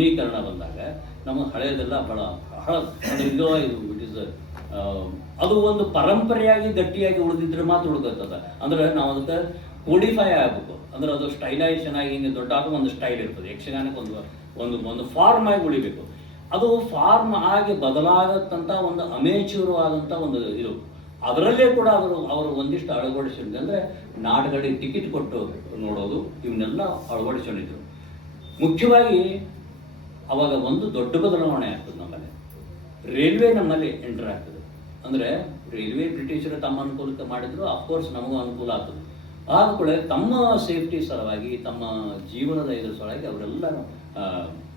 ಆಧುನೀಕರಣ ಬಂದಾಗ ನಮ್ಮ ಹಳೆಯದೆಲ್ಲ ಬಹಳ ಅಂದರೆ ಇದು ಇಟ್ ಇಸ್ ಅದು ಒಂದು ಪರಂಪರೆಯಾಗಿ ಗಟ್ಟಿಯಾಗಿ ಉಳಿದಿದ್ರೆ ಮಾತ್ರ ಉಳಿದದ. ಅಂದ್ರೆ ನಾವು ಅದಕ್ಕೆ ಕೋಡಿಫೈ ಆಗಬೇಕು. ಅಂದ್ರೆ ಅದು ಸ್ಟೈಲೈಸೇಷನ್ ಆಗಿ ಹಿಂಗೆ ದೊಡ್ಡ ಒಂದು ಸ್ಟೈಲ್ ಇರ್ತದೆ. ಯಕ್ಷಗಾನಕ್ಕೆ ಒಂದು ಫಾರ್ಮ್ ಆಗಿ ಉಳಿಬೇಕು. ಅದು ಫಾರ್ಮ್ ಆಗಿ ಬದಲಾಗತ್ತಂತ ಒಂದು ಅಮೇಚೂರು ಆದಂಥ ಒಂದು ಇದು. ಅದರಲ್ಲೇ ಕೂಡ ಅವರು ಒಂದಿಷ್ಟು ಅಳವಡಿಸಿದ್ರು. ಅಂದರೆ ನಾಟಕಗಳಿಗೆ ಟಿಕೆಟ್ ಕೊಟ್ಟು ನೋಡೋದು ಇವನ್ನೆಲ್ಲ ಅಳವಡಿಸಿಕೊಂಡಿದ್ರು. ಮುಖ್ಯವಾಗಿ ಅವಾಗ ಒಂದು ದೊಡ್ಡ ಬದಲಾವಣೆ ಆಗ್ತದೆ ನಮ್ಮಲ್ಲಿ. ರೈಲ್ವೆ ನಮ್ಮಲ್ಲಿ ಎಂಟರ್ ಆಗ್ತದೆ. ಅಂದರೆ ರೈಲ್ವೆ ಬ್ರಿಟಿಷರು ತಮ್ಮ ಅನುಕೂಲಕ್ಕೆ ಮಾಡಿದ್ರು, ಅಫ್ಕೋರ್ಸ್ ನಮಗೂ ಅನುಕೂಲ ಆಗ್ತದೆ. ಆದ ಕೂಡ ತಮ್ಮ ಸೇಫ್ಟಿ ಸಲುವಾಗಿ, ತಮ್ಮ ಜೀವನದ ಇದ್ರ ಸಲುವಾಗಿ ಅವರೆಲ್ಲ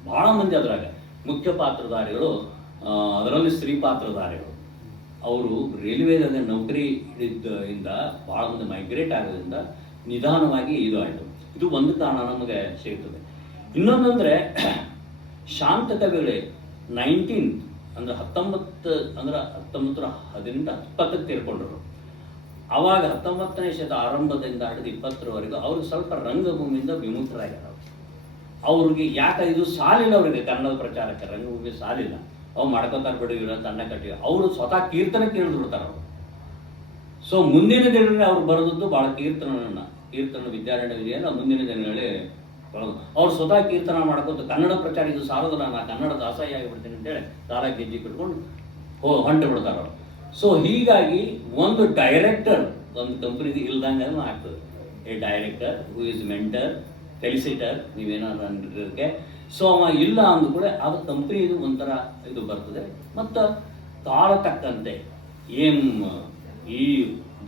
ಭಾಳ ಮಂದಿ ಅದರಾಗ ಮುಖ್ಯ ಪಾತ್ರಧಾರಿಗಳು, ಅದರಲ್ಲಿ ಸ್ತ್ರೀ ಪಾತ್ರಧಾರಿಗಳು, ಅವರು ರೈಲ್ವೇದಾಗ ನೌಕರಿ ಇಂದ ಭಾಳ ಮಂದಿ ಮೈಗ್ರೇಟ್ ಆಗೋದ್ರಿಂದ ನಿಧಾನವಾಗಿ ಇದು ಆಯಿತು. ಇದು ಒಂದು ಕಾರಣ ನಮಗೆ ಸಿಗ್ತದೆ. ಇನ್ನೊಂದಂದರೆ ಶಾಂತ ಕವಿಗಳೇ 19 ಅಂದರೆ 1918 ತೀರ್ಕೊಂಡ್ರು. ಆವಾಗ 19ನೇ ಶತ ಆರಂಭದಿಂದ ಹಿಡಿದು 20ರವರೆಗೂ ಅವ್ರಿಗೆ ಸ್ವಲ್ಪ ರಂಗಭೂಮಿಯಿಂದ ವಿಮುಕ್ತರಾಗ್ಯಾರ. ಅವ್ರಿಗೆ ಯಾಕೆ ಇದು ಸಾಲಿಲ್ಲ, ಅವರಿಗೆ ಕನ್ನಡದ ಪ್ರಚಾರಕ್ಕೆ ರಂಗಭೂಮಿ ಸಾಲಿಲ್ಲ. ಅವು ಮಾಡ್ಕೊತಾರೆ ಬಿಡು, ಇವರ ತಂಡ ಕಟ್ಟಿ ಅವರು ಸ್ವತಃ ಕೀರ್ತನೆ ಕೇಳಿದ್ಬಿಡ್ತಾರೆ ಅವರು. ಸೊ ಮುಂದಿನ ದಿನಗಳಲ್ಲಿ ಅವ್ರು ಬರೆದದ್ದು ಭಾಳ ಕೀರ್ತನ ವಿದ್ಯಾರಣ್ಯ ವಿಜಯನ ಮುಂದಿನ ದಿನಗಳೇ ಅವ್ರು ಸ್ವತಃ ಕೀರ್ತನ ಮಾಡ್ಕೊತ ಕನ್ನಡ ಪ್ರಚಾರ ಇದು ಸಾರೋದಿಲ್ಲ, ನಾ ಕನ್ನಡದ ಅಸಹ್ಯ ಆಗಿಬಿಡ್ತೀನಿ ಅಂತೇಳಿ ದಾರ ಗೆಜ್ಜಿ ಕಟ್ಕೊಂಡು ಹೊಂಟು ಬಿಡ್ತಾರೆ ಅವರು. ಸೊ ಹೀಗಾಗಿ ಒಂದು ಡೈರೆಕ್ಟರ್ ಒಂದು ಕಂಪನಿದು ಇಲ್ದಂಗೆ ಆಗ್ತದೆ. A director who is mentor, felicitator, ನೀವೇನಾದ್ರು ಅಂದಿರೋದಕ್ಕೆ. ಸೊ ಅವ ಇಲ್ಲ ಅಂದ ಕೂಡ ಅದು ಕಂಪ್ನಿ ಇದು ಒಂಥರ ಇದು ಬರ್ತದೆ. ಮತ್ತು ತಾಳ ತಕ್ಕಂತೆ ಈ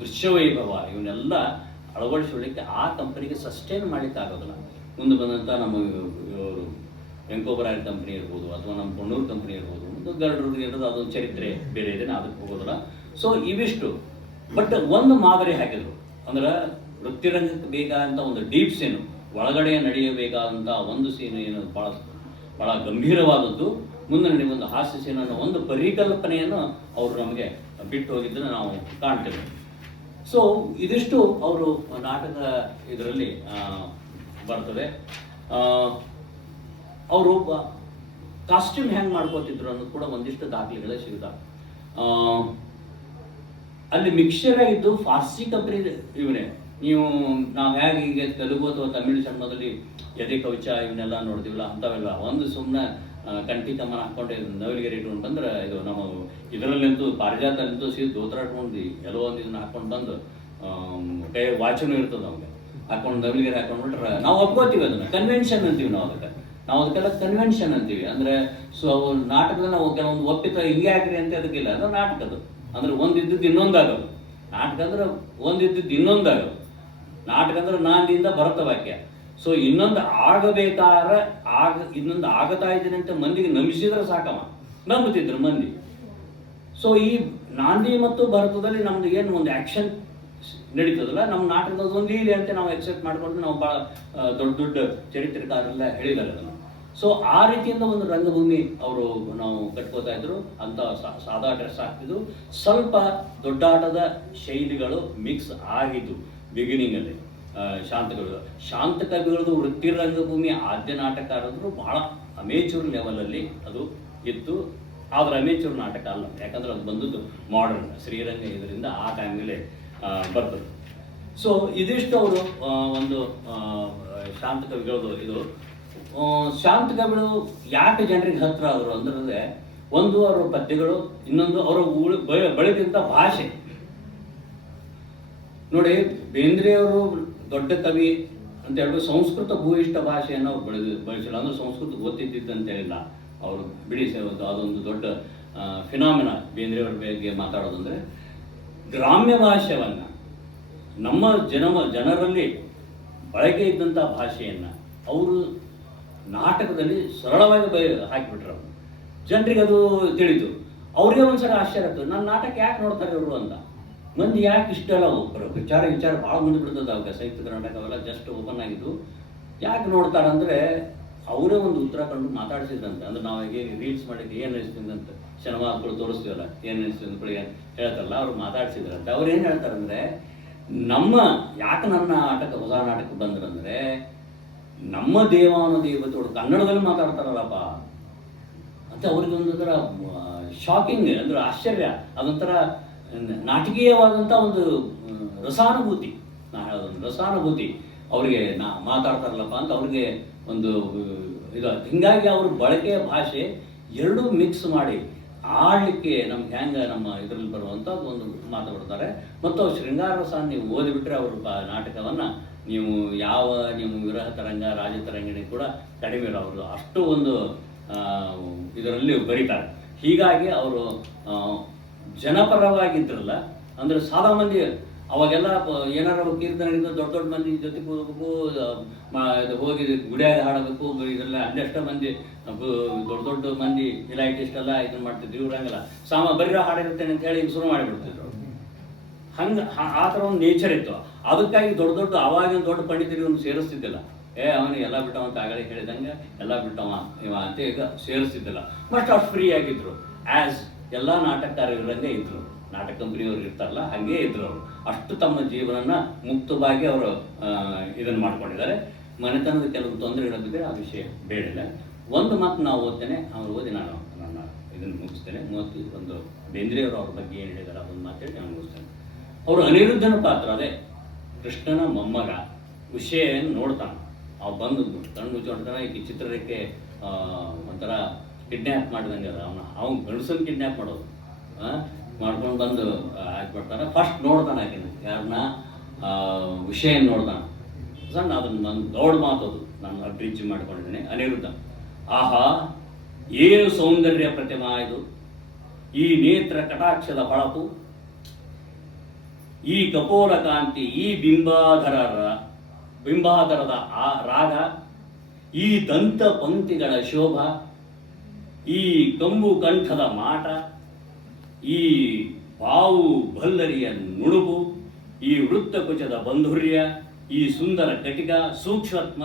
ದೃಶ್ಯವೈಭವ ಇವನ್ನೆಲ್ಲ ಅಳವಡಿಸಲಿಕ್ಕೆ ಆ ಕಂಪನಿಗೆ ಸಸ್ಟೈನ್ ಮಾಡಲಿಕ್ಕೆ ಆಗೋದಿಲ್ಲ. ಮುಂದೆ ಬಂದಂಥ ನಮ್ಮ ಇವರು ವೆಂಕೋಬರಾಯರ್ ಕಂಪ್ನಿ ಇರ್ಬೋದು, ಅಥವಾ ನಮ್ಮ ಕೊಣ್ಣೂರು ಕಂಪ್ನಿ ಇರ್ಬೋದು, ಗರಡೂರು ಇರೋದು ಅದೊಂದು ಚರಿತ್ರೆ ಬೇರೆ ಇದೆ, ಅದಕ್ಕೆ ಹೋಗೋದಿಲ್ಲ. ಸೊ ಇವಿಷ್ಟು ಬಟ್ ಒಂದು ಮಾದರಿ ಹಾಕಿದ್ರು. ಅಂದ್ರೆ ವೃತ್ತಿರಂಗಕ್ಕೆ ಬೇಕಾದಂಥ ಒಂದು ಡೀಪ್ ಸೀನು, ಒಳಗಡೆ ನಡೆಯಬೇಕಾದಂಥ ಒಂದು ಸೀನು ಏನು ಭಾಳ ಗಂಭೀರವಾದದ್ದು, ಮುಂದೆ ನಡೆಯುವ ಒಂದು ಹಾಸ್ಯ ಸೀನು ಅನ್ನೋ ಒಂದು ಪರಿಕಲ್ಪನೆಯನ್ನು ಅವರು ನಮಗೆ ಬಿಟ್ಟು ಹೋಗಿದ್ದನ್ನು ನಾವು ಕಾಣ್ತೇವೆ. ಸೊ ಇದಿಷ್ಟು ಅವರು ನಾಟಕ ಇದರಲ್ಲಿ ಬರ್ತದೆ. ಅವರು ಕಾಸ್ಟ್ಯೂಮ್ ಹೆಂಗೆ ಮಾಡ್ಕೋತಿದ್ರು ಅನ್ನೋದು ಕೂಡ ಒಂದಿಷ್ಟು ದಾಖಲೆಗಳೇ ಸಿಗ್ತಾವೆ. ಅಲ್ಲಿ ಮಿಕ್ಸ್ಚರ್ ಆಗಿದ್ದು ಫಾರ್ಸಿ ಕಂಪ್ನಿ ಇವನೇ. ನಾವು ಹೇಗೆ ಈಗ ತೆಲುಗು ಅಥವಾ ತಮಿಳು ಸಿನಿಮಾದಲ್ಲಿ ಎದೆ ಕವಚ ಇವನ್ನೆಲ್ಲ ನೋಡ್ತೀವಲ್ಲ, ಅಂಥವೆಲ್ಲ ಒಂದು ಸುಮ್ಮನೆ ಕಂಠಿ ಕಮ್ಮನ ಹಾಕ್ಕೊಂಡೆ ನವಿಲಿಗೆರೆ ಇಟ್ಕೊಂಡು ಬಂದ್ರೆ, ಇದು ನಮ್ಮ ಇದರಲ್ಲಂತೂ ಪಾರಿಜಾತಲ್ಲಂತೂ ದೋತ್ರ ಇಟ್ಕೊಂಡು ಎಲ್ಲೋ ಒಂದು ಇದನ್ನ ಹಾಕ್ಕೊಂಡು ಬಂದು ಕೈ ವಾಚನೂ ಇರ್ತದೆ ನಮಗೆ, ಹಾಕೊಂಡು ನವಿಲಿಗೆರೆ ಹಾಕೊಂಡ್ಬಿಟ್ರೆ ನಾವು ಒಪ್ಕೋತೀವಿ. ಅದನ್ನು ಕನ್ವೆನ್ಷನ್ ಅಂತೀವಿ ನಾವು ಅದಕ್ಕೆಲ್ಲ ಕನ್ವೆನ್ಷನ್ ಅಂತೀವಿ. ಅಂದರೆ ಸೊ ನಾಟಕದ ನಾವು ಕೆಲವೊಂದು ಒಪ್ಪಿತ ಹಿಂಗೆ ಹಾಕ್ರಿ ಅಂತ ಅದಕ್ಕಿಲ್ಲ, ಅದು ನಾಟಕದ್ದು. ಅಂದ್ರೆ ಒಂದಿದ್ದದ್ದು ಇನ್ನೊಂದಾಗೋದು. ನಾಟಕ ಅಂದ್ರೆ ಒಂದಿದ್ದದ್ದು ಇನ್ನೊಂದಾಗೋದು. ನಾಟಕ ಅಂದ್ರೆ ನಾಂದಿಯಿಂದ ಭರತ ವಾಕ್ಯ. ಸೊ ಇನ್ನೊಂದು ಆಗಬೇಕಾದ್ರೆ ಇನ್ನೊಂದು ಆಗತಾ ಇದ್ದೀನಿ ಅಂತ ಮಂದಿಗೆ ನಂಬಿಸಿದ್ರೆ ಸಾಕವ, ನಂಬುತ್ತಿದ್ರು ಮಂದಿ. ಸೊ ಈ ನಾಂದಿ ಮತ್ತು ಭರತದಲ್ಲಿ ನಮ್ದು ಏನು ಒಂದು ಆ್ಯಕ್ಷನ್ ನಡೀತದಲ್ಲ, ನಮ್ಮ ನಾಟಕದ ಒಂದು ಲೀಲೆ ಅಂತ ನಾವು ಎಕ್ಸೆಪ್ಟ್ ಮಾಡಿಕೊಂಡು ನಾವು ಭಾಳ ದೊಡ್ಡ ಚರಿತ್ರಕಾರರೆಲ್ಲ ಹೇಳಿದ್ದಾರೆ ಅದನ್ನು. ಸೊ ಆ ರೀತಿಯಿಂದ ಒಂದು ರಂಗಭೂಮಿ ಅವರು ನಾವು ಕಟ್ಕೋತಾ ಇದ್ರು. ಅಂತ ಸಾದಾ ಡ್ರೆಸ್ ಹಾಕ್ತಿದ್ದು, ಸ್ವಲ್ಪ ದೊಡ್ಡಾಟದ ಶೈಲಿಗಳು ಮಿಕ್ಸ್ ಆಗಿದ್ದು ಬಿಗಿನಿಂಗಲ್ಲಿ. ಶಾಂತ ಕವಿಗಳದ್ದು ವೃತ್ತಿ ರಂಗಭೂಮಿ ಆದ್ಯ ನಾಟಕಕಾರರು ಬಹಳ ಅಮೇಚೂರ್ ಲೆವೆಲಲ್ಲಿ ಅದು ಇತ್ತು. ಆದ್ರೆ ಅಮೇಚೂರ್ ನಾಟಕ ಅಲ್ಲ, ಯಾಕಂದ್ರೆ ಅದು ಬಂದದ್ದು ಮಾಡರ್ನ್ ಶ್ರೀರಂಗ ಇದರಿಂದ ಆ ಟೈಮ್ನಲ್ಲೇ ಬರ್ತದೆ. ಸೊ ಇದಿಷ್ಟು ಅವರು ಒಂದು ಶಾಂತ ಕವಿಗಳದು ಇದು. ಶಾಂತ ಕವಿಗಳು ಯಾಕೆ ಜನರಿಗೆ ಹತ್ರ ಆದರು ಅಂದ್ರೆ, ಒಂದು ಅವರ ಪದ್ಯಗಳು, ಇನ್ನೊಂದು ಅವರ ಬಳಕೆಂಥ ಭಾಷೆ. ನೋಡಿ, ಬೇಂದ್ರೆಯವರು ದೊಡ್ಡ ಕವಿ ಅಂತ ಹೇಳ್ಬಿಟ್ಟು ಸಂಸ್ಕೃತ ಭೂಯಿಷ್ಠ ಭಾಷೆಯನ್ನು ಅವ್ರು ಬಳಸಿಲ್ಲ. ಅಂದ್ರೆ ಸಂಸ್ಕೃತ ಗೊತ್ತಿದ್ದಂತ ಹೇಳಿಲ್ಲ ಅವರು, ಬಿಡಿ ಅದೊಂದು ದೊಡ್ಡ ಫಿನಾಮಿನ ಬೇಂದ್ರೆಯವ್ರ ಬಗ್ಗೆ ಮಾತಾಡೋದಂದ್ರೆ. ಗ್ರಾಮ್ಯ ಭಾಷೆಯನ್ನು ನಮ್ಮ ಜನರಲ್ಲಿ ಬಳಕೆ ಇದ್ದಂಥ ಭಾಷೆಯನ್ನು ಅವರು ನಾಟಕದಲ್ಲಿ ಸರಳವಾಗಿ ಹಾಕಿಬಿಟ್ರು. ಜನರಿಗೆ ಅದು ತಿಳಿತು. ಅವ್ರಿಗೆ ಒಂದ್ಸಲ ಆಶ್ಚರ್ಯ ಆಗ್ತದೆ, ನನ್ನ ನಾಟಕ ಯಾಕೆ ನೋಡ್ತಾರೆ ಇವರು ಅಂತ. ಮಂದಿ ಯಾಕೆ ಇಷ್ಟೆಲ್ಲ ವಿಚಾರ ಭಾಳ ಮುಂದೆ ಬಿಡ್ತದೆ. ಅವಾಗ ಸಂಯುಕ್ತ ಕರ್ನಾಟಕ ಅವೆಲ್ಲ ಜಸ್ಟ್ ಓಪನ್ ಆಗಿದ್ದು. ಯಾಕೆ ನೋಡ್ತಾರೆ ಅಂದರೆ, ಅವರೇ ಒಂದು ಉತ್ತರ ಕಂಡು ಮಾತಾಡ್ಸಿದ್ರಂತೆ. ಅಂದ್ರೆ ನಾವಾಗಿ ರೀಲ್ಸ್ ಮಾಡಿದ್ದು ಏನು ಅನಿಸ್ತಿದ್ದಂತೆ, ಸಿನಿಮಾಗಳು ತೋರಿಸ್ತೀವಲ್ಲ, ಏನು ಅನಿಸ್ತಿದ್ದ ಹೇಳ್ತಾರಲ್ಲ, ಅವ್ರು ಮಾತಾಡ್ಸಿದ್ರಂತೆ. ಅವ್ರು ಏನು ಹೇಳ್ತಾರಂದ್ರೆ, ಯಾಕೆ ನನ್ನ ಹೊಸ ನಾಟಕ ಬಂದ್ರಂದ್ರೆ, ನಮ್ಮ ದೇವಾನುದೇವತೆಗಳು ಕನ್ನಡದಲ್ಲಿ ಮಾತಾಡ್ತಾರಲ್ಲಪ್ಪ ಅಂತ ಅವ್ರಿಗೆ ಒಂದೊಂಥರ ಶಾಕಿಂಗ್ ಅಂದ್ರೆ ಆಶ್ಚರ್ಯ, ಅದೊಂಥರ ನಾಟಕೀಯವಾದಂಥ ಒಂದು ರಸಾನುಭೂತಿ, ನಾ ಹೇಳೋದೊಂದು ರಸಾನುಭೂತಿ ಅವ್ರಿಗೆ ಮಾತಾಡ್ತಾರಲ್ಲಪ್ಪ ಅಂತ ಅವ್ರಿಗೆ ಒಂದು ಇದು. ಹೀಗಾಗಿ ಅವ್ರ ಬಳಕೆಯ ಭಾಷೆ ಎರಡೂ ಮಿಕ್ಸ್ ಮಾಡಿ ಆಡಲಿಕ್ಕೆ ನಮ್ಗೆ ಹೆಂಗೆ ನಮ್ಮ ಇದರಲ್ಲಿ ಬರುವಂಥದ್ದು ಒಂದು ಮಾತಾಡ್ತಾರೆ. ಮತ್ತು ಅವ್ರು ಶೃಂಗಾರ ರಸ ನೀವು ಓದಿಬಿಟ್ರೆ ಅವ್ರ ನಾಟಕವನ್ನು ನೀವು ಯಾವ ನೀವು ವಿರಹ ತರಂಗ ರಾಜತರಂಗಿಣಿ ಕೂಡ ಕಡಿಮೆ ಇರೋರು ಅಷ್ಟು ಒಂದು ಇದರಲ್ಲಿ ಬರೀತಾರೆ. ಹೀಗಾಗಿ ಅವರು ಜನಪರವಾಗಿದ್ರಲ್ಲ, ಅಂದರೆ ಸಾದಾ ಮಂದಿ ಅವಾಗೆಲ್ಲ ಏನಾರು ಕೀರ್ತನೆಗಳಿಂದ ದೊಡ್ಡ ದೊಡ್ಡ ಮಂದಿ ಜೊತೆಗೆ ಹೋಗ್ಬೇಕು, ಹೋಗಿ ಗುಡಿಯಾಗ ಹಾಡಬೇಕು, ಇದೆಲ್ಲ ಹನ್ನೆರಡು ಮಂದಿ ದೊಡ್ಡ ದೊಡ್ಡ ಮಂದಿ ಇಲೈಟಿಸ್ಟೆಲ್ಲ ಇದನ್ನ ಮಾಡ್ತಿದ್ರು. ಇವ್ರಂಗಲ್ಲ ಬರೀ ಹಾಡಿರ್ತೇನೆ ಅಂತ ಹೇಳಿ ಶುರು ಮಾಡಿಬಿಡ್ತಿದ್ರು. ಹಂಗೆ ಆ ಥರ ಒಂದು ನೇಚರ್ ಇತ್ತು. ಅದಕ್ಕಾಗಿ ದೊಡ್ಡ ದೊಡ್ಡ ಅವಾಗಿನ ದೊಡ್ಡ ಪಂಡಿತರಿಗೂ ಸೇರಿಸ್ತಿದ್ದಿಲ್ಲ. ಅವನಿಗೆ ಎಲ್ಲ ಬಿಟ್ಟವ ಅಂತ ಆಗಲೇ ಹೇಳಿದಂಗೆ ಎಲ್ಲ ಬಿಟ್ಟವ ಇವ ಅಂತ ಈಗ ಸೇರಿಸ್ತಿದ್ದಿಲ್ಲ. ಬಟ್ ಅಷ್ಟು ಫ್ರೀ ಆಗಿದ್ರು, ಆ್ಯಸ್ ಎಲ್ಲ ನಾಟಕಕಾರರಂಗೆ ಇದ್ರು. ನಾಟಕ ಕಂಪನಿಯವ್ರು ಇರ್ತಾರಲ್ಲ ಹಾಗೇ ಇದ್ರು ಅವರು. ಅಷ್ಟು ತಮ್ಮ ಜೀವನನ ಮುಕ್ತವಾಗಿ ಅವರು ಇದನ್ನು ಮಾಡ್ಕೊಂಡಿದ್ದಾರೆ. ಮನೆತನದ ಕೆಲವು ತೊಂದರೆಗಳಿದ್ದರೆ ಆ ವಿಷಯ ಬೇಡಿಲ್ಲ. ಒಂದು ಮಾತು ನಾವು ಓದ್ತೇನೆ, ಅವ್ರು ಓದಿ ನಾನು ನನ್ನ ಇದನ್ನು ಮುಗಿಸ್ತೇನೆ. ಒಂದು ಬೇಂದ್ರೆಯವರು ಅವ್ರ ಬಗ್ಗೆ ಏನು ಹೇಳಿದಾರೆ ಅದೊಂದು ಮಾತೇಳಿ ನಾನು ಮುಗಿಸ್ತೇನೆ. ಅವರು ಅನಿರುದ್ಧನ ಪಾತ್ರ, ಅದೇ ಕೃಷ್ಣನ ಮೊಮ್ಮಗ ವಿಷಯ ನೋಡ್ತಾನೆ. ಅವ್ ಬಂದು ಕಣ್ಣು ಮುಚ್ಚಿಡ್ತಾನೆ. ಈ ಚಿತ್ರರೇಖೆ ಒಂಥರ ಕಿಡ್ನ್ಯಾಪ್ ಮಾಡಿದಂಗೆ ಅದ. ಅವ್ನು ಗಂಡಸನ್ ಕಿಡ್ನ್ಯಾಪ್ ಮಾಡೋದು ಮಾಡ್ಕೊಂಡು ಬಂದು ಹಾಕ್ಬಿಡ್ತಾನೆ. ಫಸ್ಟ್ ನೋಡ್ತಾನೆ ಆಕಿನ ಯಾರನ್ನ ವಿಷಯ ನೋಡ್ತಾನೆ. ಸಣ್ಣ ಅದನ್ನು ನನ್ನ ದೊಡ್ಡ ಮಾತದು ನಾನು ಅಬ್ರಿಜ್ ಮಾಡ್ಕೊಂಡಿದ್ದೇನೆ. ಅನಿರುದ್ಧ, ಆಹಾ ಏನು ಸೌಂದರ್ಯ ಪ್ರತಿಮಾ ಇದು, ಈ ನೇತ್ರ ಕಟಾಕ್ಷದ ಹೊಳಪು, ಈ ಕಪೋಲ ಕಾಂತಿ, ಈ ಬಿಂಬಾಧರದ ಆ ರಾಗ, ಈ ದಂತ ಪಂಕ್ತಿಗಳ ಶೋಭ, ಈ ಕಂಬು ಕಂಠದ ಮಾಟ, ಈ ಬಾವು ಭಲ್ಲರಿಯ ನುಣುಪು, ಈ ವೃತ್ತಕುಚದ ಬಂಧುರ್ಯ, ಈ ಸುಂದರ ಕಟಿಕ ಸೂಕ್ಷ್ಮತ್ಮ,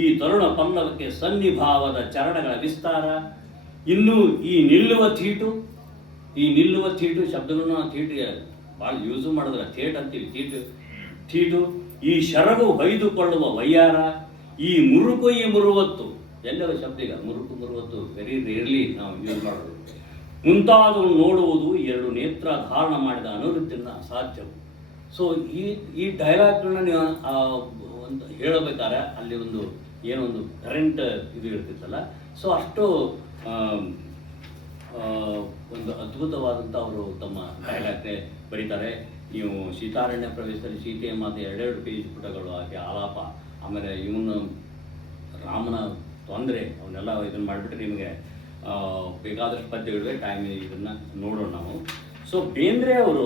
ಈ ತರುಣ ಪಲ್ಲವಕ್ಕೆ ಸನ್ನಿಭಾವದ ಚರಣಗಳ ವಿಸ್ತಾರ, ಇನ್ನು ಈ ನಿಲ್ಲುವ ತೀಟು ಶಬ್ದಗಳನ್ನು ತೀಟು ಭಾಳ ಯೂಸು ಮಾಡಿದ್ರೆ ಥೇಟ್ ಅಂತೀವಿ. ತೀಟು ಈ ಶರಗು ಹೊಯ್ದುಕೊಳ್ಳುವ ವಯ್ಯಾರ, ಈ ಮುರುವತ್ತು ಎಲ್ಲರ ಶಬ್ದ ಈಗ ಮುರುವತ್ತು ವೆರಿ ರೇರ್ಲಿ ನಾವು ಯೂಸ್ ಮಾಡೋದು. ಮುಂತಾದವು ನೋಡುವುದು ಎರಡು ನೇತ್ರ ಧಾರಣ ಮಾಡಿದ ಅನಿರುದ್ಧನ ಅಸಾಧ್ಯವು. ಸೊ ಈ ಡೈಲಾಗ್ಗಳನ್ನ ನೀವು ಒಂದು ಹೇಳಬೇಕಾದ್ರೆ ಅಲ್ಲಿ ಏನೊಂದು ಕರೆಂಟ್ ಇದು ಇರ್ತಿತ್ತಲ್ಲ. ಸೊ ಅಷ್ಟು ಒಂದು ಅದ್ಭುತವಾದಂಥ ಅವರು ತಮ್ಮ ಡೈಲಾಗ್ನೇ ಬರೀತಾರೆ. ನೀವು ಸೀತಾರಣ್ಯ ಪ್ರವೇಶದಲ್ಲಿ ಸೀತೆಯ ಮಾತು 2 ಪೇಜ್ ಪುಟಗಳು, ಹಾಗೆ ಆಲಾಪ, ಆಮೇಲೆ ಇವನು ರಾಮನ ತೊಂದರೆ ಅವನ್ನೆಲ್ಲ ಇದನ್ನು ಮಾಡಿಬಿಟ್ರೆ ನಿಮಗೆ ಬೇಕಾದಷ್ಟು ಪದ್ಯಗಳಿವೆ. ಟೈಮ್ ಇದನ್ನು ನೋಡೋಣ ನಾವು. ಸೊ ಬೇಂದ್ರೆ ಅವರು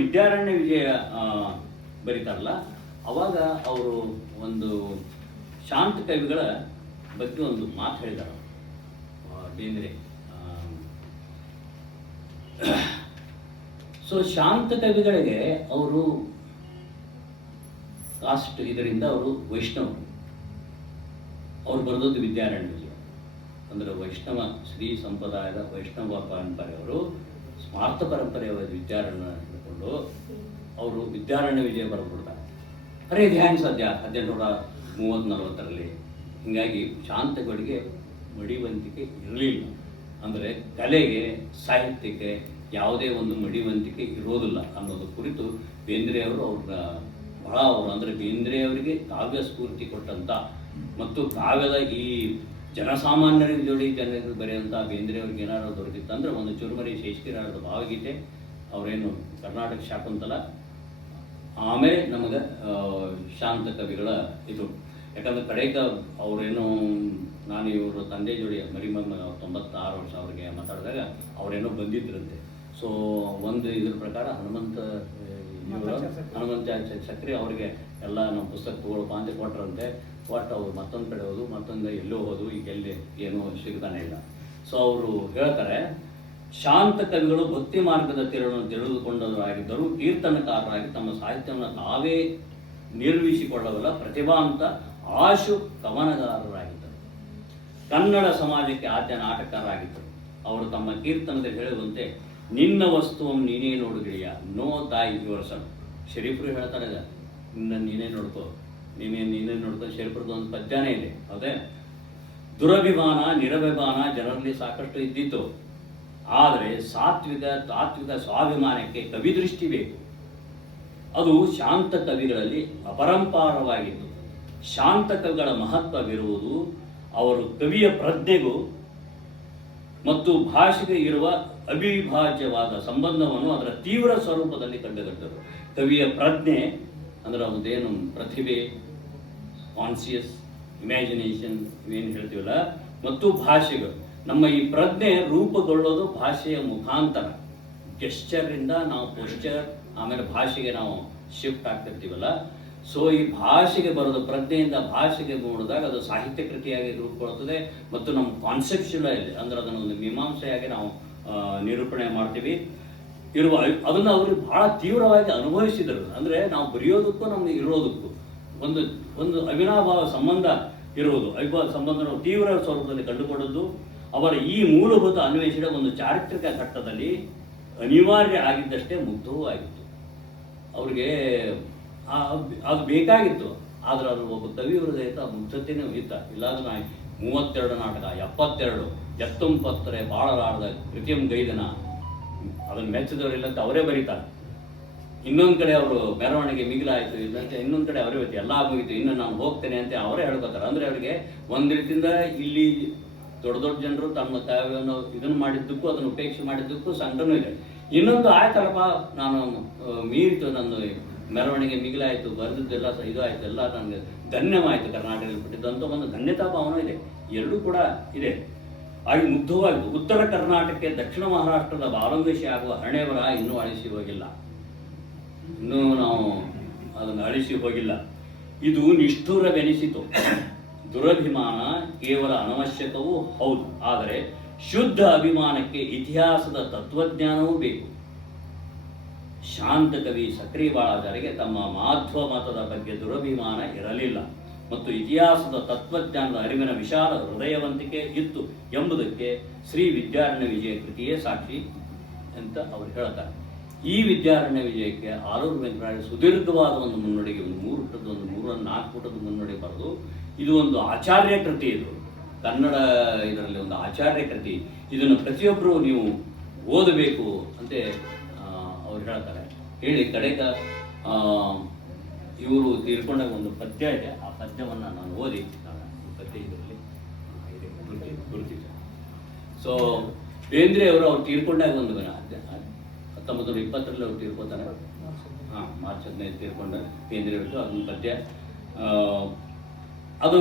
ವಿದ್ಯಾರಣ್ಯ ವಿಜಯ ಬರೀತಾರಲ್ಲ, ಅವಾಗ ಅವರು ಒಂದು ಶಾಂತ ಕವಿಗಳ ಬಗ್ಗೆ ಒಂದು ಮಾತು ಹೇಳಿದ್ದಾರೆ ಬೇಂದ್ರೆ. ಸೊ ಶಾಂತ ಕವಿಗಳಿಗೆ ಅವರು ಕಾಸ್ಟ್ ಇದರಿಂದ ಅವರು ವೈಷ್ಣವರು. ಅವ್ರು ಬರೆದದ್ದು ವಿದ್ಯಾರಣ್ಯ ವಿಜಯ ಅಂದರೆ ವೈಷ್ಣವ ಶ್ರೀ ಸಂಪ್ರದಾಯದ ವೈಷ್ಣವ ಪರಂಪರೆಯವರು ಸ್ಮಾರ್ಥ ಪರಂಪರೆಯ ವಿದ್ಯಾರಣ್ಯ ಹಿಡ್ಕೊಂಡು ಅವರು ವಿದ್ಯಾರಣ್ಯ ವಿಜಯ ಬರೆದ್ಬಿಡ್ತಾರೆ. ಅರೆ ಇದು ಹ್ಯಾಂಗೆ ಸಾಧ್ಯ 1830-40ರಲ್ಲಿ? ಹೀಗಾಗಿ ಶಾಂತಗಳಿಗೆ ಮಡಿವಂತಿಕೆ ಇರಲಿಲ್ಲ. ಅಂದರೆ ಕಲೆಗೆ ಸಾಹಿತ್ಯಕ್ಕೆ ಯಾವುದೇ ಒಂದು ಮಡಿವಂತಿಕೆ ಇರೋದಿಲ್ಲ ಅನ್ನೋದು ಕುರಿತು ಬೇಂದ್ರೆಯವರು ಅವರು ಅಂದರೆ ಬೇಂದ್ರೆಯವರಿಗೆ ಕಾವ್ಯ ಸ್ಫೂರ್ತಿ ಕೊಟ್ಟಂಥ ಮತ್ತು ಕಾವ್ಯದ ಈ ಜನಸಾಮಾನ್ಯರ ಜೋಡಿ ಜನರಿಗೆ ಬರೆಯುವಂಥ ಬೇಂದ್ರೆಯವ್ರಿಗೆ ಏನಾದ್ರು ದೊರಕಿತ್ತಂದ್ರೆ ಒಂದು ಚುರುಮರಿ ಶೇಷಗಿರಿಯವರ ಭಾವಗೀತೆ, ಅವರೇನು ಕರ್ನಾಟಕ ಶಾಕುಂತಲ, ಆಮೇಲೆ ನಮಗೆ ಶಾಂತ ಕವಿಗಳ ಇದು. ಯಾಕಂದರೆ ಕಡೆಗ ಅವರೇನು ನಾನು ಇವರು ತಂದೆ ಜೋಡಿ ಮರಿಮಮ್ಮ 96 ವರ್ಷ ಅವ್ರಿಗೆ ಮಾತಾಡಿದಾಗ ಅವರೇನೋ ಬಂದಿದ್ರಂತೆ. ಸೊ ಒಂದು ಇದ್ರ ಪ್ರಕಾರ ಹನುಮಂತ ಚಕ್ರಿ ಅವರಿಗೆ ಎಲ್ಲ ನಮ್ಮ ಪುಸ್ತಕ ತಗೊಳ್ಪ ಅಂತ ಕೊಟ್ಟರಂತೆ. ಒಟ್ಟು ಅವ್ರು ಮತ್ತೊಂದು ಕಡೆ ಹೋದು, ಮತ್ತೊಂದು ಎಲ್ಲೋ ಹೋದು, ಈಗ ಎಲ್ಲಿ ಏನೂ ಸಿಗ್ತಾನೆ ಇಲ್ಲ. ಸೊ ಅವರು ಹೇಳ್ತಾರೆ, ಶಾಂತ ಕವಿಗಳು ಭಕ್ತಿ ಮಾರ್ಗದ ತಿಳಿದುಕೊಂಡವರಾಗಿದ್ದರು, ಕೀರ್ತನಕಾರರಾಗಿ ತಮ್ಮ ಸಾಹಿತ್ಯವನ್ನು ತಾವೇ ನಿರ್ಮಿಸಿಕೊಳ್ಳಬಲ್ಲ ಪ್ರತಿಭಾಂತ ಆಶು ಕವನಗಾರರಾಗಿದ್ದರು. ಕನ್ನಡ ಸಮಾಜಕ್ಕೆ ಆದ್ಯ ನಾಟಕರಾಗಿದ್ದರು. ಅವರು ತಮ್ಮ ಕೀರ್ತನದಲ್ಲಿ ಹೇಳುವಂತೆ, ನಿನ್ನ ವಸ್ತುವನ್ನು ನೀನೇ ನೋಡುಗಿಳಿಯ, ನೋ ತಾಯಿ ಯುವರ್ ಸನ್. ಶರೀಫರು ಹೇಳ್ತಾರೆ, ನಿನ್ನ ನೀನೇ ನೋಡ್ಕೋ, ನೀನೇ ನೋಡ್ಕೊಂಡು ಶೇರ್ಪುರದ ಒಂದು ಪದ್ಯನೇ ಇದೆ, ಹೌದೇ? ದುರಭಿಮಾನ ನಿರಭಿಮಾನ ಜನರಲ್ಲಿ ಸಾಕಷ್ಟು ಇದ್ದಿತ್ತು. ಆದರೆ ತಾತ್ವಿಕ ಸ್ವಾಭಿಮಾನಕ್ಕೆ ಕವಿದೃಷ್ಟಿ ಬೇಕು. ಅದು ಶಾಂತ ಕವಿಗಳಲ್ಲಿ ಅಪರಂಪಾರವಾಗಿತ್ತು. ಶಾಂತ ಕವಿಗಳ ಮಹತ್ವವಿರುವುದು ಅವರು ಕವಿಯ ಪ್ರಜ್ಞೆಗೂ ಮತ್ತು ಭಾಷೆಗೆ ಇರುವ ಅವಿಭಾಜ್ಯವಾದ ಸಂಬಂಧವನ್ನು ಅದರ ತೀವ್ರ ಸ್ವರೂಪದಲ್ಲಿ ಕಂಡುಗಟ್ಟರು. ಕವಿಯ ಪ್ರಜ್ಞೆ ಅಂದ್ರೆ ಅವನದೇನು ಪ್ರತಿಭೆ, ಕಾನ್ಸಿಯಸ್, ಇಮ್ಯಾಜಿನೇಷನ್ ಇವೇನು ಹೇಳ್ತೀವಲ್ಲ, ಮತ್ತು ಭಾಷೆಗಳು. ನಮ್ಮ ಈ ಪ್ರಜ್ಞೆ ರೂಪುಗೊಳ್ಳೋದು ಭಾಷೆಯ ಮುಖಾಂತರ. ಗೆಸ್ಚರಿಂದ ನಾವು ಪೋಸ್ಚರ್, ಆಮೇಲೆ ಭಾಷೆಗೆ ನಾವು ಶಿಫ್ಟ್ ಆಗ್ತಿರ್ತೀವಲ್ಲ. ಸೊ ಈ ಭಾಷೆಗೆ ಬರೋದು ಪ್ರಜ್ಞೆಯಿಂದ ಭಾಷೆಗೆ ನೋಡಿದಾಗ ಅದು ಸಾಹಿತ್ಯ ಕೃತಿಯಾಗಿ ರೂಪುಗೊಳ್ಳುತ್ತದೆ ಮತ್ತು ನಮ್ಮ ಕಾನ್ಸೆಪ್ಚುಯಲ್ ಅಂದ್ರೆ ಅದನ್ನು ಒಂದು ಮೀಮಾಂಸೆಯಾಗಿ ನಾವು ನಿರೂಪಣೆ ಮಾಡ್ತೀವಿ. ಅದನ್ನು ಅವರು ಬಹಳ ತೀವ್ರವಾಗಿ ಅನುಭವಿಸಿದರು. ಅಂದರೆ ನಾವು ಬರೆಯೋದಕ್ಕೂ ನಮ್ಗೆ ಇರೋದಕ್ಕೂ ಒಂದು ಅವಿನಾಭಾವ ಸಂಬಂಧ ಇರುವುದು. ಅವಿಭಾವ ಸಂಬಂಧ ನಾವು ತೀವ್ರ ಸ್ವರೂಪದಲ್ಲಿ ಕಂಡುಕೊಂಡದ್ದು ಅವರ ಈ ಮೂಲಭೂತ ಅನ್ವೇಷಣೆ ಒಂದು ಚಾರಿತ್ರಿಕ ಘಟ್ಟದಲ್ಲಿ ಅನಿವಾರ್ಯ ಆಗಿದ್ದಷ್ಟೇ ಮುಗ್ಧವೂ ಆಗಿತ್ತು. ಅವ್ರಿಗೆ ಅದು ಬೇಕಾಗಿತ್ತು. ಆದ್ರೆ ಅದು ಒಬ್ಬ ಕವಿ ಹೃದಯದ ಮುಗ್ಧತೆಯೂ ಇತ್ತ. ಇಲ್ಲಾಂದ್ರೆ ನಾ 32 ನಾಟಕ, 72 ಎತ್ತೊಂಪತ್ತರೆ ಬಾಳಲಾರದ ಕೃತಿಯಂ ಗೈದನ ಅದನ್ನು ಮೆಚ್ಚಿದವರಿಲ್ಲ ಅಂತ ಅವರೇ ಬರೀತಾರೆ. ಇನ್ನೊಂದು ಕಡೆ ಅವರು ಮೆರವಣಿಗೆ ಮಿಗಿಲಾಯಿತು ಇಲ್ಲಂತೆ, ಇನ್ನೊಂದು ಕಡೆ ಅವರೇ ಬೈತು ಎಲ್ಲ ಮುಗಿತು, ಇನ್ನು ನಾನು ಹೋಗ್ತೇನೆ ಅಂತ ಅವರೇ ಹೇಳ್ಕೊತಾರೆ. ಅಂದರೆ ಅವರಿಗೆ ಒಂದು ರೀತಿಯಿಂದ ಇಲ್ಲಿ ದೊಡ್ಡ ಜನರು ತಮ್ಮ ಕಾವ್ಯವನ್ನು ಇದನ್ನು ಮಾಡಿದ್ದಕ್ಕೂ ಅದನ್ನು ಉಪೇಕ್ಷೆ ಮಾಡಿದ್ದಕ್ಕೂ ಸಂಕಟನೂ ಇದೆ. ಇನ್ನೊಂದು ಆಯ್ತಲ್ಲಪ್ಪ, ನಾನು ಮೀರಿತು, ನನ್ನ ಮೆರವಣಿಗೆ ಮಿಗಿಲಾಯಿತು, ಬರೆದಿದ್ದೆಲ್ಲ ಇದು ಆಯಿತು, ಎಲ್ಲ ನನಗೆ ಧನ್ಯವಾಯಿತು ಕರ್ನಾಟಕದಲ್ಲಿ ಬಿಟ್ಟಿದ್ದಂಥ ಒಂದು ಧನ್ಯತಾ ಭಾವನೂ ಇದೆ. ಎರಡೂ ಕೂಡ ಇದೆ. ಹಾಗೆ ಮುಗ್ಧವಾಯಿತು. ಉತ್ತರ ಕರ್ನಾಟಕಕ್ಕೆ ದಕ್ಷಿಣ ಮಹಾರಾಷ್ಟ್ರದ ಬಾಲಂದೇಶಿ ಆಗುವ ಹಣೆಬರ ಇನ್ನೂ ಅಳಿಸಿ ಹೋಗಿಲ್ಲ. ಇನ್ನೂ ನಾವು ಅದನ್ನು ಅಳಿಸಿ ಹೋಗಿಲ್ಲ. ಇದು ನಿಷ್ಠುರವೆನಿಸಿತು. ದುರಭಿಮಾನ ಕೇವಲ ಅನವಶ್ಯಕವೂ ಹೌದು. ಆದರೆ ಶುದ್ಧ ಅಭಿಮಾನಕ್ಕೆ ಇತಿಹಾಸದ ತತ್ವಜ್ಞಾನವೂ ಬೇಕು. ಶಾಂತ ಕವಿ ಸಕ್ರಿ ಬಾಳಾಚಾರ್ಯಗೆ ತಮ್ಮ ಮಾಧ್ವ ಮತದ ಬಗ್ಗೆ ದುರಭಿಮಾನ ಇರಲಿಲ್ಲ ಮತ್ತು ಇತಿಹಾಸದ ತತ್ವಜ್ಞಾನದ ಅರಿವಿನ ವಿಶಾಲ ಹೃದಯವಂತಿಕೆ ಇತ್ತು ಎಂಬುದಕ್ಕೆ ಶ್ರೀ ವಿದ್ಯಾರಣ್ಯ ವಿಜಯ ಕೃತಿಯೇ ಸಾಕ್ಷಿ ಅಂತ ಅವರು ಹೇಳ್ತಾರೆ. ಈ ವಿದ್ಯಾರಣ್ಯ ವಿಜಯಕ್ಕೆ ಆಲೂರು ವೆಂಕಟರಾಯ ಸುದೀರ್ಘವಾದ ಒಂದು ಮುನ್ನುಡಿಗೆ, ಒಂದು 3 ಪುಟದ, ಒಂದು 3-4 ಪುಟದ ಮುನ್ನುಡಿ ಬರೆದು, ಇದು ಒಂದು ಆಚಾರ್ಯ ಕೃತಿ. ಇದು ಕನ್ನಡ ಇದರಲ್ಲಿ ಒಂದು ಆಚಾರ್ಯ ಕೃತಿ. ಇದನ್ನು ಪ್ರತಿಯೊಬ್ಬರು ನೀವು ಓದಬೇಕು ಅಂತ ಅವ್ರು ಹೇಳ್ತಾರೆ. ಹೇಳಿ ಕಡೆಗ ಇವರು ತೀರ್ಕೊಂಡಾಗ ಒಂದು ಪದ್ಯ ಇದೆ. ಆ ಪದ್ಯವನ್ನು ನಾನು ಓದಿ, ಪದ್ಯ ಇದರಲ್ಲಿ ಗುರುತಿದ್ದೆ. ಸೊ ಬೇಂದ್ರೆ ಅವರು ತೀರ್ಕೊಂಡಾಗ ಒಂದು 1920 ಅವ್ರು ತೀರ್ಕೊತಾರೆ. ಮಾರ್ಚ್ 15 ತೀರ್ಕೊಂಡ ಬೇಂದ್ರೆ ಅವ್ರದ್ದು ಅದೊಂದು ಪದ್ಯ. ಅದು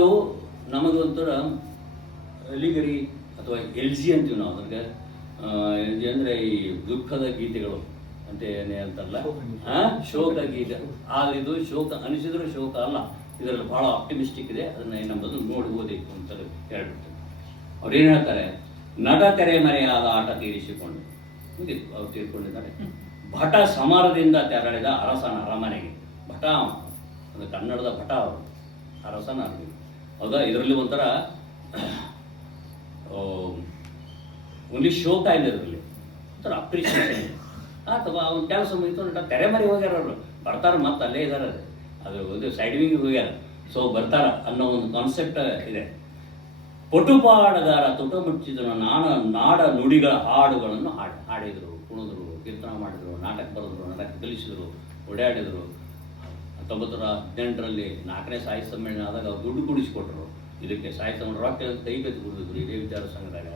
ನಮಗೊಂಥರ ಅಲಿಗರಿ ಅಥವಾ ಎಲ್ಜಿ ಅಂತೀವಿ ನಾವು. ಅದಕ್ಕೆ ಎಲ್ಜಿ ಅಂದರೆ ಈ ದುಃಖದ ಗೀತೆಗಳು ಅಂತ ಏನೇ ಅಂತಲ್ಲ, ಶೋಕ ಗೀತೆ. ಆದರೆ ಇದು ಶೋಕ ಅನಿಸಿದ್ರು ಶೋಕ ಅಲ್ಲ. ಇದರಲ್ಲಿ ಬಹಳ ಆಪ್ಟಿಮಿಸ್ಟಿಕ್ ಇದೆ. ಅದನ್ನು ಏನಂಬುದು ನೋಡಿ ಓದಿ ಅಂತ ಹೇಳ್ಬಿಡ್ತಾರೆ. ಅವ್ರೇನು ಹೇಳ್ತಾರೆ, ನಟ ತೆರೆ ಮರೆಯಾದ ಆಟ ತೀರಿಸಿಕೊಂಡು ಮುಗಿತು. ಅವ್ರು ತೀರ್ಕೊಂಡಿದ್ದಾರೆ. ಭಟ ಸಮರದಿಂದ ತೆರಳಿದ ಅರಸನ ಅರಮನೆಗೆ. ಭಟ ಅದು ಕನ್ನಡದ ಭಟ ಅವರು, ಅರಸನ ಅರಮನೆ. ಹೌದಾ? ಇದರಲ್ಲಿ ಒಂಥರ ಓನ್ಲಿ ಶೋಕ ಇಲ್ಲ, ಇದರಲ್ಲಿ ಒಂಥರ ಅಪ್ರಿಷಿಯೇಷನ್. ಅಥವಾ ಅವ್ನ ಕೆಲಸ ಮುಗಿತು, ನಟ ತೆರೆಮರೆ ಹೋಗ್ಯಾರ. ಅವರು ಬರ್ತಾರೆ, ಮತ್ತೆ ಅಲ್ಲೇ ಇದ್ದಾರೆ. ಅದು ಒಂದು ಸೈಡ್ ವಿಂಗ್ ಹೋಗ್ಯಾರ. ಸೊ ಬರ್ತಾರ ಅನ್ನೋ ಒಂದು ಕಾನ್ಸೆಪ್ಟ್ ಇದೆ. ಪಟುಪಾಡಗಾರ ತುಟ ಮುಚ್ಚಿದನು ನಾಡ ನುಡಿಗಳ ಹಾಡುಗಳನ್ನು ಹಾಡಿದರು, ಕುಣಿದ್ರು, ಕೀರ್ತನ ಮಾಡಿದರು, ನಾಟಕ ಬರೆದ್ರು, ನಾಟಕ ಕಲಿಸಿದರು, ಓಡಾಡಿದರು. 1918ರಲ್ಲಿ 4ನೇ ಸಾಹಿತ್ಯ ಸಮ್ಮೇಳನ ಆದಾಗ ಅವ್ರು ದುಡ್ಡು ಕೂಡಿಸಿಕೊಟ್ರು. ಇದಕ್ಕೆ ಸಾಹಿತ್ಯ ಸಮ್ಮೇಳನ ರೊಕ್ಕ ಕೈ ಬೆತ್ತು ಕುಡಿದ್ರು ಇದೇ ವಿಚಾರ ಸಂಘದಾಗ.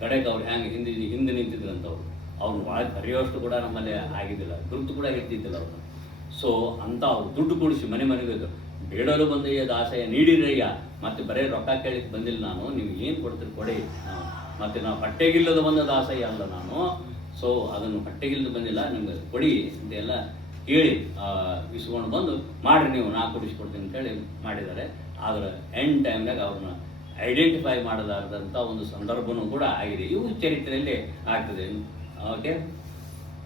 ಕಡೆಗೆ ಅವ್ರು ಹೆಂಗೆ ಹಿಂದೆ ನಿಂತಿದ್ರಂತವ್ರು. ಅವ್ರನ್ನ ಭಾಳ ಕರೆಯೋಷ್ಟು ಕೂಡ ನಮ್ಮಲ್ಲಿ ಆಗಿದ್ದಿಲ್ಲ, ಗುರುತು ಕೂಡ ಇರ್ತಿದ್ದಿಲ್ಲ ಅವ್ರನ್ನ. ಸೊ ಅಂತ ಅವ್ರು ದುಡ್ಡು ಕೂಡಿಸಿ ಮನೆಗೆ ಬೇಡಲು ಬಂದಯ್ಯ ದಾಸಯ್ಯ ನೀಡಿರಯ್ಯ, ಮತ್ತು ಬರೀ ರೊಕ್ಕ ಕೇಳಿಕ್ಕೆ ಬಂದಿಲ್ಲ ನಾನು, ನೀವು ಏನು ಕೊಡ್ತೀರಿ ಕೊಡಿ, ಮತ್ತು ನಾವು ಹೊಟ್ಟೆಗಿಲ್ಲದ ಬಂದ ದಾಸಯ್ಯ ಅಲ್ಲ ನಾನು. ಸೊ ಅದನ್ನು ಹೊಟ್ಟೆಗಿಲ್ಲದ ಬಂದಿಲ್ಲ, ನಿಮ್ಗೆ ಕೊಡಿ ಅಂತೆಲ್ಲ ಹೇಳಿ ಇಸ್ಕೊಂಡು ಬಂದು ಮಾಡಿರಿ, ನೀವು ನಾ ಕೊಡಿಸ್ಕೊಡ್ತೀನಿ ಅಂತೇಳಿ ಮಾಡಿದ್ದಾರೆ. ಆದರೆ ಎಂಡ್ ಟೈಮ್ನಾಗ ಅವ್ರನ್ನ ಐಡೆಂಟಿಫೈ ಮಾಡಲಾರದಂಥ ಒಂದು ಸಂದರ್ಭವೂ ಕೂಡ ಆಗಿದೆ. ಇವು ಚರಿತ್ರೆಯಲ್ಲಿ ಆಗ್ತದೆ. ಓಕೆ,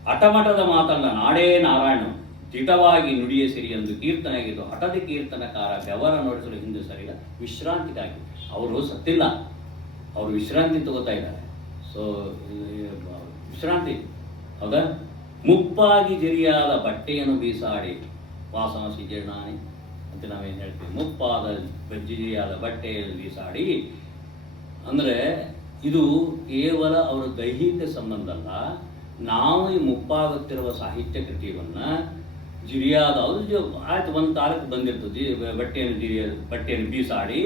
ಹಠಮಠದ ಮಾತಲ್ಲ ನಾಡೇ ನಾರಾಯಣ ದಿಟವಾಗಿ ನುಡಿಯ ಸಿರಿ ಎಂದು ಕೀರ್ತನೆಯಾಗಿದ್ದು ಹಠದ ಕೀರ್ತನಕಾರ ಬೆವರ ನೋಡಿಸಲು ಹಿಂದೆ ಸರಿಲ್ಲ ವಿಶ್ರಾಂತಿಗಾಗಿ. ಅವರು ಸತ್ತಿಲ್ಲ, ಅವರು ವಿಶ್ರಾಂತಿ ತಗೋತಾ ಇದ್ದಾರೆ. ಸೊ ವಿಶ್ರಾಂತಿ, ಹೌದಾ? ಮುಪ್ಪಾಗಿ ಜರಿಯಾದ ಬಟ್ಟೆಯನ್ನು ಬೀಸಾಡಿ ವಾಸಾಸಿ ಜೀರ್ಣಾನಿ ಅಂತ ನಾವೇನು ಹೇಳ್ತೀವಿ. ಮುಪ್ಪಾದ ಜಿರಿಯಾದ ಬಟ್ಟೆಯಲ್ಲಿ ಸಾಡಿ ಅಂದರೆ ಇದು ಕೇವಲ ಅವರ ದೈಹಿಕ ಸಂಬಂಧ ಅಲ್ಲ. ನಾವು ಈ ಮುಪ್ಪಾಗುತ್ತಿರುವ ಸಾಹಿತ್ಯ ಕೃತಿಯನ್ನು ಜಿರಿಯಾದ ಅದು ಆಯ್ತು ಒಂದು ಕಾಲಕ್ಕೆ ಬಂದಿರ್ತದೆ. ಬಟ್ಟೆಯನ್ನು ಬೀಸಾಡಿ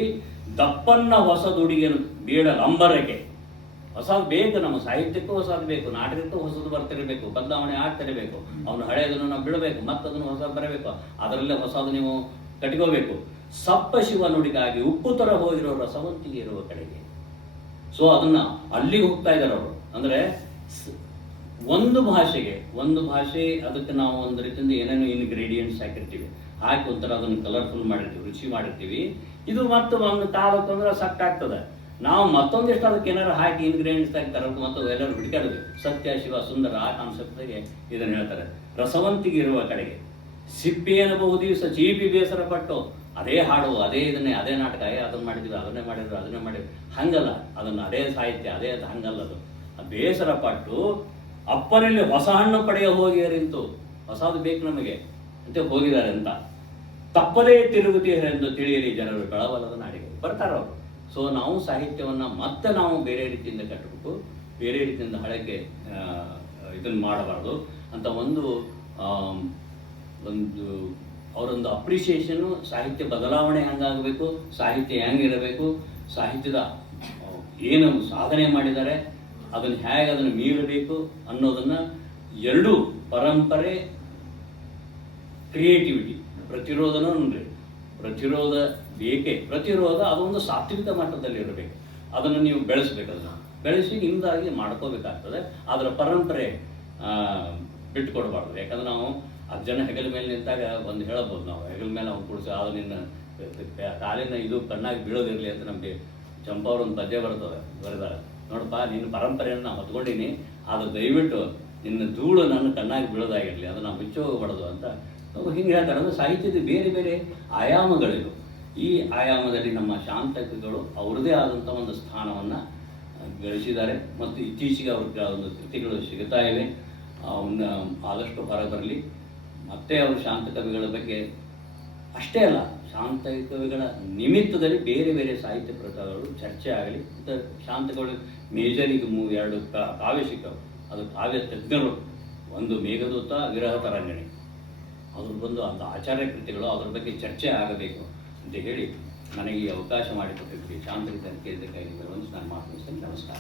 ದಪ್ಪನ್ನ ಹೊಸದುಡಿಗೆಯನ್ನು ಬೇಡಲ್ಲ ಅಂಬರಕ್ಕೆ. ಹೊಸದು ಬೇಕು, ನಮ್ಮ ಸಾಹಿತ್ಯಕ್ಕೂ ಹೊಸದು ಬೇಕು, ನಾಟಕಕ್ಕೂ ಹೊಸದು ಬರ್ತಿರಬೇಕು, ಬದಲಾವಣೆ ಆಗ್ತಿರಬೇಕು. ಅವನು ಹಳೆಯದನ್ನು ನಾವು ಬಿಡಬೇಕು, ಮತ್ತದನ್ನು ಹೊಸದು ಬರಬೇಕು, ಅದರಲ್ಲೇ ಹೊಸದು ನೀವು ಕಟ್ಕೋಬೇಕು. ಸಪ್ಪ ಶಿವ ನುಡಿಗಾಗಿ ಉಪ್ಪು ತರ ಹೋಗಿರೋ ರಸವಂತಿಗೆ ಇರುವ ಕಡೆಗೆ. ಸೊ ಅದನ್ನ ಅಲ್ಲಿಗೆ ಹೋಗ್ತಾ ಇದ್ದಾರೆ ಅವರು. ಅಂದರೆ ಒಂದು ಭಾಷೆ ಅದಕ್ಕೆ ನಾವು ಒಂದು ರೀತಿಯಿಂದ ಏನೇನು ಇಂಗ್ರೀಡಿಯೆಂಟ್ಸ್ ಹಾಕಿರ್ತೀವಿ, ಹಾಕಿ ಒಂಥರ ಅದನ್ನು ಕಲರ್ಫುಲ್ ಮಾಡಿರ್ತೀವಿ, ರುಚಿ ಮಾಡಿರ್ತೀವಿ. ಇದು ಮತ್ತೆ ಒಂದು ಕಾಲಕ್ಕೆ ಅಂದ್ರೆ ಸಕ್ಕಾಗ್ತದೆ. ನಾವು ಮತ್ತೊಂದಿಷ್ಟು ಅದಕ್ಕೆ ಏನಾರು ಹಾಕಿ ಇಂಗ್ರೀಡಿಯೆಂಟ್ಸ್ ಹಾಕ್ತಾರೆ ಮತ್ತು ಎಲ್ಲರೂ ಹುಡುಕಾಡಿದ್ವಿ. ಸತ್ಯ ಶಿವ ಸುಂದರ ಆ ಕಾನ್ಸೆಪ್ಟ್ಗೆ ಇದನ್ನು ಹೇಳ್ತಾರೆ. ರಸವಂತಿಗೆ ಇರುವ ಕಡೆಗೆ ಸಿಪ್ಪೆಯನ್ನು ಬಹು ದಿವಸ ಚೀಪಿ ಬೇಸರ ಪಟ್ಟು ಅದೇ ಹಾಡು, ಅದೇ ಅದೇ ನಾಟಕ, ಅದನ್ನು ಮಾಡಿದ್ವಿ, ಅದನ್ನೇ ಮಾಡಿದ್ರು. ಹಂಗಲ್ಲ, ಅದನ್ನು ಅದೇ ಸಾಹಿತ್ಯ, ಅದೇ ಹಂಗಲ್ಲ. ಅದು ಬೇಸರ ಪಟ್ಟು ಅಪ್ಪನಲ್ಲಿ ಹೊಸ ಹಣ್ಣು ಪಡೆಯ ಹೋಗಿಯರಿಂತು, ಹೊಸದು ಬೇಕು ನಮಗೆ ಅಂತ ಹೋಗಿದ್ದಾರೆ ಅಂತ. ತಪ್ಪದೇ ತಿರುಗುತ್ತೀರೆಂದು ತಿಳಿಯಲಿ ಜನರು ಬೆಳವಲ್ಲದ ನಾಡಿಗೆ ಬರ್ತಾರೆ ಅವರು. ಸೊ ನಾವು ಸಾಹಿತ್ಯವನ್ನು ಮತ್ತೆ ನಾವು ಬೇರೆ ರೀತಿಯಿಂದ ಕಟ್ಟಬೇಕು, ಬೇರೆ ರೀತಿಯಿಂದ ಹಳಕ್ಕೆ ಇದನ್ನು ಮಾಡಬಾರ್ದು ಅಂತ ಒಂದು ಅವರೊಂದು ಅಪ್ರಿಷಿಯೇಷನ್ನು. ಸಾಹಿತ್ಯ ಬದಲಾವಣೆ ಹೆಂಗಾಗಬೇಕು, ಸಾಹಿತ್ಯ ಹೆಂಗಿರಬೇಕು, ಸಾಹಿತ್ಯದ ಏನು ಸಾಧನೆ ಮಾಡಿದ್ದಾರೆ ಅದನ್ನು ಹೇಗೆ ಅದನ್ನು ಮೀರಬೇಕು ಅನ್ನೋದನ್ನು ಎರಡೂ ಪರಂಪರೆ, ಕ್ರಿಯೇಟಿವಿಟಿ, ಪ್ರತಿರೋಧ ಬೇಕೇ. ಪ್ರತಿರೋಧ ಅದೊಂದು ಸಾತ್ವಿಕ ಮಟ್ಟದಲ್ಲಿ ಇರಬೇಕು. ಅದನ್ನು ನೀವು ಬೆಳೆಸಬೇಕು, ಅದನ್ನು ಬೆಳೆಸಿ ನಿಮ್ಮದಾಗಿ ಮಾಡ್ಕೋಬೇಕಾಗ್ತದೆ. ಅದರ ಪರಂಪರೆ ಬಿಟ್ಟುಕೊಡ್ಬಾರ್ದು. ಯಾಕಂದ್ರೆ ನಾವು 10 ಜನ ಹೆಗಲ ಮೇಲೆ ನಿಂತಾಗ ಒಂದು ಹೇಳಬಹುದು, ನಾವು ಹೆಗಲ ಮೇಲೆ ಅವ್ನು ಕುಡಿಸಿ ಅದು ನಿನ್ನ ಕಾಲಿನ ಇದು ಕಣ್ಣಾಗಿ ಬೀಳೋದಿರಲಿ ಅಂತ ನಮಗೆ ಚಂಪವ್ರ ಒಂದು ಪದ್ಯ ಬರೆದಾರೆ. ನೋಡಪ್ಪ, ನಿನ್ನ ಪರಂಪರೆಯನ್ನು ನಾನು ಹೊತ್ಕೊಂಡೀನಿ, ಅದು ದಯವಿಟ್ಟು ನಿನ್ನ ಧೂಳು ನನ್ನ ಕಣ್ಣಾಗಿ ಬೀಳೋದಾಗಿರಲಿ, ಅದು ನಾವು ಮುಚ್ಚಿ ಹೋಗಬಾರ್ದು ಅಂತ ಹಿಂಗೆ ಹೇಳ್ತಾರೆ. ಅಂದರೆ ಸಾಹಿತ್ಯದ ಬೇರೆ ಬೇರೆ ಆಯಾಮಗಳಿವೆ. ಈ ಆಯಾಮದಲ್ಲಿ ನಮ್ಮ ಶಾಂತಕಗಳು ಅವ್ರದ್ದೇ ಆದಂಥ ಒಂದು ಸ್ಥಾನವನ್ನು ಗಳಿಸಿದ್ದಾರೆ. ಮತ್ತು ಇತ್ತೀಚೆಗೆ ಅವ್ರಿಗೆ ಒಂದು ಕೃತಿಗಳು ಸಿಗುತ್ತಾ ಇವೆ. ಅವನ್ನ ಆದಷ್ಟು ಹೊರಬರಲಿ. ಮತ್ತೆ ಅವರು ಶಾಂತ ಕವಿಗಳ ಬಗ್ಗೆ ಅಷ್ಟೇ ಅಲ್ಲ, ಶಾಂತ ಕವಿಗಳ ನಿಮಿತ್ತದಲ್ಲಿ ಬೇರೆ ಬೇರೆ ಸಾಹಿತ್ಯ ಪ್ರಕಾರಗಳು ಚರ್ಚೆ ಆಗಲಿ. ಮತ್ತು ಶಾಂತಗಳು ಮೇಜರಿಗೆ 2 ಕಾವ್ಯ ಸಿಕ್ಕವು. ಅದು ಕಾವ್ಯ ತಜ್ಞರು, ಒಂದು ಮೇಘದೂತ, ವಿರಹ ತರಂಗಿಣಿ, ಅದ್ರ ಬಂದು ಅಂತ ಆಚಾರ್ಯ ಕೃತಿಗಳು, ಅದ್ರ ಬಗ್ಗೆ ಚರ್ಚೆ ಆಗಬೇಕು ಅಂತ ಹೇಳಿ ನನಗೆ ಈ ಅವಕಾಶ ಮಾಡಿಕೊಟ್ಟಿರ್ತೀವಿ. ಶಾಂತರಿಗೆ ತನಿಖೆಗಾಗಿ ಬರುವಂತೆ ನಾನು ಮಾತನಾಡ್ತೇನೆ. ನಮಸ್ಕಾರ.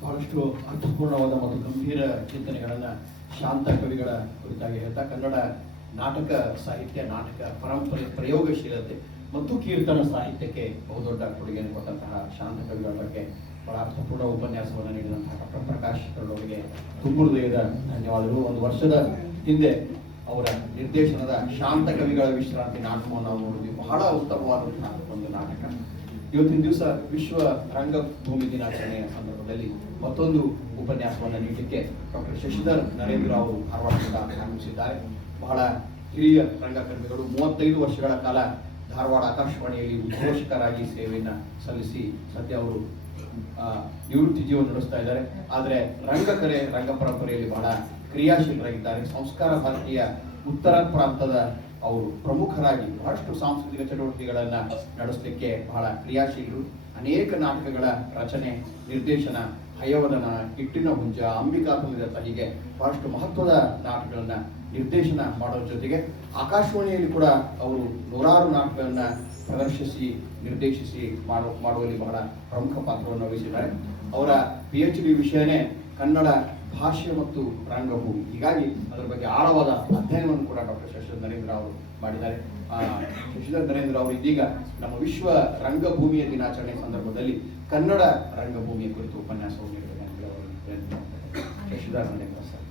ಬಹಳಷ್ಟು ಅರ್ಥಪೂರ್ಣವಾದ ಮತ್ತು ಗಂಭೀರ ಚಿಂತನೆಗಳನ್ನು ಶಾಂತ ಕವಿಗಳ ಕುರಿತಾಗಿ ಹೇಳ್ತಾ, ಕನ್ನಡ ನಾಟಕ ಸಾಹಿತ್ಯ, ನಾಟಕ ಪರಂಪರೆ, ಪ್ರಯೋಗಶೀಲತೆ ಮತ್ತು ಕೀರ್ತನ ಸಾಹಿತ್ಯಕ್ಕೆ ಬಹುದೊಡ್ಡ ಕೊಡುಗೆಯನ್ನು ಕೊಟ್ಟಂತಹ ಶಾಂತ ಕವಿಗಳ ಬಗ್ಗೆ ಬಹಳ ಅರ್ಥಪೂರ್ಣ ಉಪನ್ಯಾಸವನ್ನು ನೀಡಿದಂತಹ ಡಾಕ್ಟರ್ ಪ್ರಕಾಶ್ ಅವರಿಗೆ ತುಂಬ ಹೃದಯದ ಧನ್ಯವಾದಗಳು. 1 ವರ್ಷದ ಹಿಂದೆ ಅವರ ನಿರ್ದೇಶನದ ಶಾಂತ ಕವಿಗಳ ವಿಶ್ರಾಂತಿ ನಾಟಕವನ್ನು ನಾವು ನೋಡಿದ್ವಿ. ಬಹಳ ಉತ್ತಮವಾದಂತಹ ಒಂದು ನಾಟಕ. ಇವತ್ತಿನ ದಿವಸ ವಿಶ್ವ ರಂಗಭೂಮಿ ದಿನಾಚರಣೆಯ ಸಂದರ್ಭದಲ್ಲಿ ಮತ್ತೊಂದು ಉಪನ್ಯಾಸವನ್ನು ನೀಡಲಿಕ್ಕೆ ಡಾಕ್ಟರ್ ಶಶಿಧರ್ ನರೇಂದ್ರ ಅವರು ಧಾರವಾಡದಿಂದ ಆಗಮಿಸಿದ್ದಾರೆ. ಬಹಳ ಹಿರಿಯ ರಂಗಕರ್ಮಿಗಳು, 35 ವರ್ಷಗಳ ಕಾಲ ಧಾರವಾಡ ಆಕಾಶವಾಣಿಯಲ್ಲಿ ಉದ್ಘೋಷಕರಾಗಿ ಸೇವೆಯನ್ನು ಸಲ್ಲಿಸಿ ಸದ್ಯ ಅವರು ನಿವೃತ್ತಿ ಜೀವನ ನಡೆಸ್ತಾ ಇದ್ದಾರೆ. ಆದರೆ ರಂಗಕಲೆ, ರಂಗ ಪರಂಪರೆಯಲ್ಲಿ ಬಹಳ ಕ್ರಿಯಾಶೀಲರಾಗಿದ್ದಾರೆ. ಸಂಸ್ಕಾರ ಭಾರತೀಯ ಉತ್ತರ ಪ್ರಾಂತದ ಅವರು ಪ್ರಮುಖರಾಗಿ ಬಹಳಷ್ಟು ಸಾಂಸ್ಕೃತಿಕ ಚಟುವಟಿಕೆಗಳನ್ನು ನಡೆಸಲಿಕ್ಕೆ ಬಹಳ ಕ್ರಿಯಾಶೀಲರು. ಅನೇಕ ನಾಟಕಗಳ ರಚನೆ, ನಿರ್ದೇಶನ, ಹಯವದನ, ಹಿಟ್ಟಿನ ಹುಂಜ, ಅಂಬಿಕಾ ತುಂಬಿದತ್ತ, ಹೀಗೆ ಬಹಳಷ್ಟು ಮಹತ್ವದ ನಾಟಕಗಳನ್ನು ನಿರ್ದೇಶನ ಮಾಡೋದ್ರ ಜೊತೆಗೆ ಆಕಾಶವಾಣಿಯಲ್ಲಿ ಕೂಡ ಅವರು 100 ನಾಟಕಗಳನ್ನು ಪ್ರದರ್ಶಿಸಿ ನಿರ್ದೇಶಿಸಿ ಮಾಡುವಲ್ಲಿ ಬಹಳ ಪ್ರಮುಖ ಪಾತ್ರವನ್ನು ವಹಿಸಿದ್ದಾರೆ. ಅವರ PhD ವಿಷಯನೇ ಕನ್ನಡ ಭಾಷೆ ಮತ್ತು ರಂಗಭೂಮಿ. ಹೀಗಾಗಿ ಅದರ ಬಗ್ಗೆ ಆಳವಾದ ಅಧ್ಯಯನವನ್ನು ಕೂಡ ಡಾಕ್ಟರ್ ಶಶಿಧರ್ ನರೇಂದ್ರ ಅವರು ಮಾಡಿದ್ದಾರೆ. ಶಶಿಧರ್ ನರೇಂದ್ರ ಅವರು ಇದೀಗ ನಮ್ಮ ವಿಶ್ವ ರಂಗಭೂಮಿಯ ದಿನಾಚರಣೆ ಸಂದರ್ಭದಲ್ಲಿ ಕನ್ನಡ ರಂಗಭೂಮಿಯ ಕುರಿತು ಉಪನ್ಯಾಸವನ್ನು ನೀಡಬೇಕು. ಶಶಿಧರ್ ನರೇಂದ್ರ ಸರ್.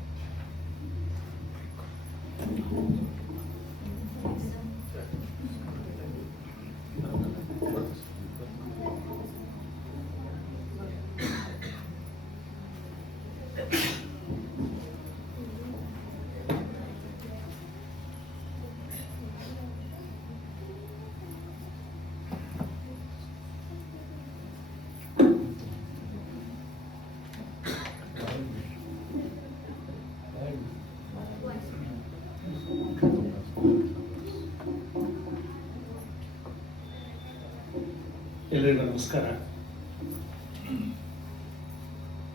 ಎಲ್ಲರಿಗೂ ನಮಸ್ಕಾರ.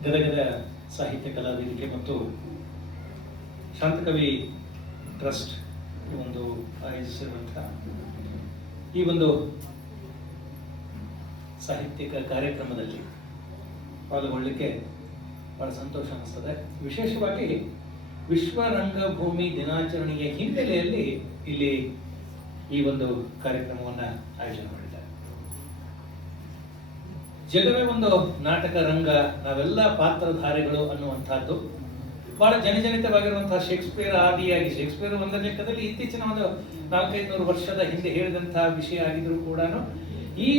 ಗದಗದ ಸಾಹಿತ್ಯ ಕಲಾ ವೇದಿಕೆ ಮತ್ತು ಶಾಂತಕವಿ ಟ್ರಸ್ಟ್ ಈ ಒಂದು ಆಯೋಜಿಸಿರುವಂತಹ ಈ ಒಂದು ಸಾಹಿತ್ಯಿಕ ಕಾರ್ಯಕ್ರಮದಲ್ಲಿ ಪಾಲ್ಗೊಳ್ಳಲಿಕ್ಕೆ ಬಹಳ ಸಂತೋಷ ಅನಿಸ್ತದೆ. ವಿಶೇಷವಾಗಿ ವಿಶ್ವ ರಂಗಭೂಮಿ ದಿನಾಚರಣೆಯ ಹಿನ್ನೆಲೆಯಲ್ಲಿ ಇಲ್ಲಿ ಈ ಒಂದು ಕಾರ್ಯಕ್ರಮವನ್ನು ಆಯೋಜನೆ ಮಾಡಿದ್ದಾರೆ. ಜಗವೇ ಒಂದು ನಾಟಕ ರಂಗ, ನಾವೆಲ್ಲ ಪಾತ್ರಧಾರಿಗಳು ಅನ್ನುವಂಥದ್ದು ಬಹಳ ಜನಜನಿತವಾಗಿರುವಂತಹ ಶೇಕ್ಸ್ಪಿಯರ್ ಆದಿಯಾಗಿ, ಶೇಕ್ಸ್ಪಿಯರ್ ಒಂದರ ಲೆಕ್ಕದಲ್ಲಿ ಇತ್ತೀಚಿನ ಒಂದು 400-500 ವರ್ಷದ ಹಿಂದೆ ಹೇಳಿದಂತಹ ವಿಷಯ ಆಗಿದ್ರು ಕೂಡ ಈ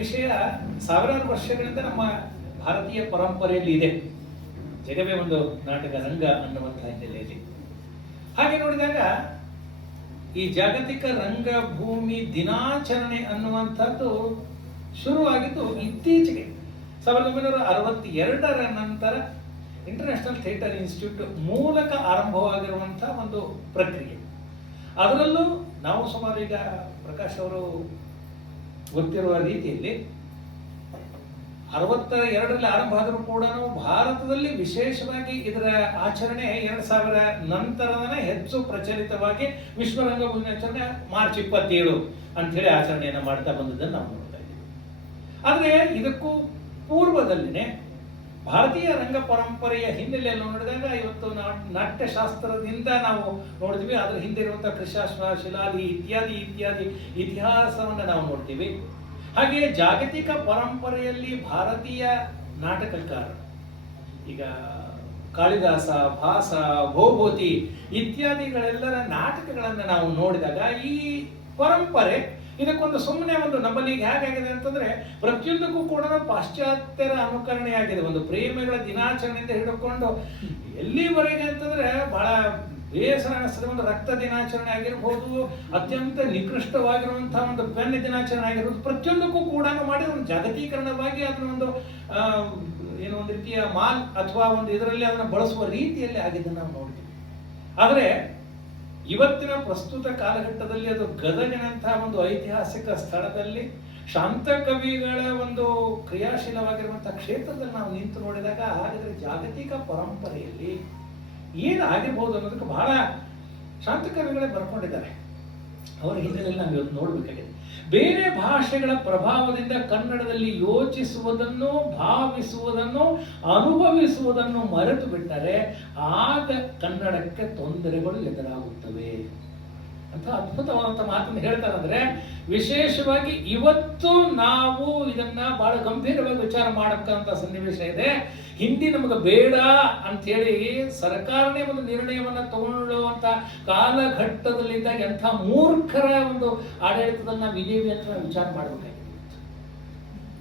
ವಿಷಯ ಸಾವಿರಾರು ವರ್ಷಗಳಿಂದ ನಮ್ಮ ಭಾರತೀಯ ಪರಂಪರೆಯಲ್ಲಿ ಇದೆ. ಜಗವೇ ಒಂದು ನಾಟಕ ರಂಗ ಅನ್ನುವಂತಹ ಹಿನ್ನೆಲೆಯಲ್ಲಿ ಹಾಗೆ ನೋಡಿದಾಗ ಈ ಜಾಗತಿಕ ರಂಗಭೂಮಿ ದಿನಾಚರಣೆ ಅನ್ನುವಂಥದ್ದು ಶುರುವಾಗಿದ್ದು ಇತ್ತೀಚೆಗೆ 1962ರ ನಂತರ ಇಂಟರ್ನ್ಯಾಷನಲ್ ಥಿಯೇಟರ್ ಇನ್ಸ್ಟಿಟ್ಯೂಟ್ ಮೂಲಕ ಆರಂಭವಾಗಿರುವಂತಹ ಒಂದು ಪ್ರಕ್ರಿಯೆ. ಅದರಲ್ಲೂ ನಾವು ಸುಮಾರು ಈಗ ಪ್ರಕಾಶ್ ಅವರು ಗೊತ್ತಿರುವ ರೀತಿಯಲ್ಲಿ 62ರಲ್ಲಿ ಆರಂಭ ಆದರೂ ಕೂಡ ಭಾರತದಲ್ಲಿ ವಿಶೇಷವಾಗಿ ಇದರ ಆಚರಣೆ 2000 ನಂತರನೇ ಹೆಚ್ಚು ಪ್ರಚಲಿತವಾಗಿ ವಿಶ್ವ ರಂಗಭೂಮಿ ಆಚರಣೆ ಮಾರ್ಚ್ 27 ಅಂತ ಹೇಳಿ ಆಚರಣೆಯನ್ನು ಮಾಡ್ತಾ ಬಂದದ್ದನ್ನು ನಾವು ನೋಡ್ತಾ ಇದ್ದೀವಿ. ಆದರೆ ಇದಕ್ಕೂ ಪೂರ್ವದಲ್ಲಿನೇ ಭಾರತೀಯ ರಂಗ ಪರಂಪರೆಯ ಹಿನ್ನೆಲೆಯಲ್ಲಿ ನೋಡಿದಾಗ ಇವತ್ತು ನಾಟ್ಯಶಾಸ್ತ್ರದಿಂದ ನಾವು ನೋಡ್ತೀವಿ. ಅದರ ಹಿಂದೆ ಇರುವಂತಹ ಕೃಷಾಶ್ವ, ಶಿಲಾದಿ ಇತ್ಯಾದಿ ಇತ್ಯಾದಿ ಇತಿಹಾಸವನ್ನು ನಾವು ನೋಡ್ತೀವಿ. ಹಾಗೆಯೇ ಜಾಗತಿಕ ಪರಂಪರೆಯಲ್ಲಿ ಭಾರತೀಯ ನಾಟಕಕಾರ ಈಗ ಕಾಳಿದಾಸ, ಭಾಸ, ಭೋಭೂತಿ ಇತ್ಯಾದಿಗಳೆಲ್ಲರ ನಾಟಕಗಳನ್ನು ನಾವು ನೋಡಿದಾಗ ಈ ಪರಂಪರೆ ಇದಕ್ಕೊಂದು ಸುಮ್ಮನೆ ಒಂದು ನಮ್ಮಲ್ಲಿ ಹೇಗಾಗಿದೆ ಅಂತಂದ್ರೆ ಪ್ರತಿಯೊಂದಕ್ಕೂ ಕೂಡ ಪಾಶ್ಚಾತ್ಯರ ಅನುಕರಣೆ ಆಗಿದೆ. ಒಂದು ಪ್ರೇಮಿಗಳ ದಿನಾಚರಣೆಯಿಂದ ಹಿಡ್ಕೊಂಡು ಎಲ್ಲಿವರೆಗೆ ಅಂತಂದ್ರೆ ಬಹಳ ಬೇಸರ ಅನಿಸ್ತದೆ. ಒಂದು ರಕ್ತ ದಿನಾಚರಣೆ ಆಗಿರ್ಬೋದು, ಅತ್ಯಂತ ನಿಕೃಷ್ಟವಾಗಿರುವಂತಹ ಒಂದು ಪೆನ್ ದಿನಾಚರಣೆ ಆಗಿರ್ಬೋದು, ಪ್ರತಿಯೊಂದಕ್ಕೂ ಕೂಡ ಮಾಡಿ ಒಂದು ಜಾಗತೀಕರಣವಾಗಿ ಅದನ್ನ ಒಂದು ಏನೋ ಒಂದು ರೀತಿಯ ಮಾಲ್ ಅಥವಾ ಒಂದು ಇದರಲ್ಲಿ ಅದನ್ನು ಬಳಸುವ ರೀತಿಯಲ್ಲಿ ಆಗಿದ್ದನ್ನು ನಾವು ನೋಡ್ತೀವಿ. ಆದರೆ ಇವತ್ತಿನ ಪ್ರಸ್ತುತ ಕಾಲಘಟ್ಟದಲ್ಲಿ ಅದು ಗದಗಿನಂತಹ ಒಂದು ಐತಿಹಾಸಿಕ ಸ್ಥಳದಲ್ಲಿ ಶಾಂತಕವಿಗಳ ಒಂದು ಕ್ರಿಯಾಶೀಲವಾಗಿರುವಂತಹ ಕ್ಷೇತ್ರದಲ್ಲಿ ನಾವು ನಿಂತು ನೋಡಿದಾಗ ಹಾಗಾದ್ರೆ ಜಾಗತಿಕ ಪರಂಪರೆಯಲ್ಲಿ ಏನಾಗಿರ್ಬೋದು ಅನ್ನೋದಕ್ಕೆ ಬಹಳ ಶಾಂತಕವಿಗಳೇ ಬರ್ಕೊಂಡಿದ್ದಾರೆ. ಅವರ ಹಿನ್ನೆಲೆಯಲ್ಲಿ ನಾವು ಇವತ್ತು ನೋಡ್ಬೇಕಾಗಿದೆ. ಬೇರೆ ಭಾಷೆಗಳ ಪ್ರಭಾವದಿಂದ ಕನ್ನಡದಲ್ಲಿ ಯೋಚಿಸುವುದನ್ನು, ಭಾವಿಸುವುದನ್ನು, ಅನುಭವಿಸುವುದನ್ನು ಮರೆತು ಬಿಟ್ಟರೆ ಆಗ ಕನ್ನಡಕ್ಕೆ ತೊಂದರೆಗಳು ಎದುರಾಗುತ್ತವೆ ಅಂತ ಅದ್ಭುತವಾದಂಥ ಮಾತನ್ನು ಹೇಳ್ತಾರೆ. ಅಂದ್ರೆ ವಿಶೇಷವಾಗಿ ಇವತ್ತು ನಾವು ಇದನ್ನ ಬಹಳ ಗಂಭೀರವಾಗಿ ವಿಚಾರ ಮಾಡಕ್ಕಂತ ಸನ್ನಿವೇಶ ಇದೆ. ಹಿಂದಿ ನಮಗೆ ಬೇಡ ಅಂತ ಹೇಳಿ ಸರ್ಕಾರನೇ ಒಂದು ನಿರ್ಣಯವನ್ನ ತಗೊಳ್ಳುವಂತ ಕಾಲಘಟ್ಟದಲ್ಲಿದ್ದಾಗ ಎಂಥ ಮೂರ್ಖರ ಒಂದು ಆಡಳಿತದಲ್ಲಿ ನಾವು ಇದೇವಿ ಅಂತ ನಾವು ವಿಚಾರ ಮಾಡಬೇಕಾಗಿದೆ.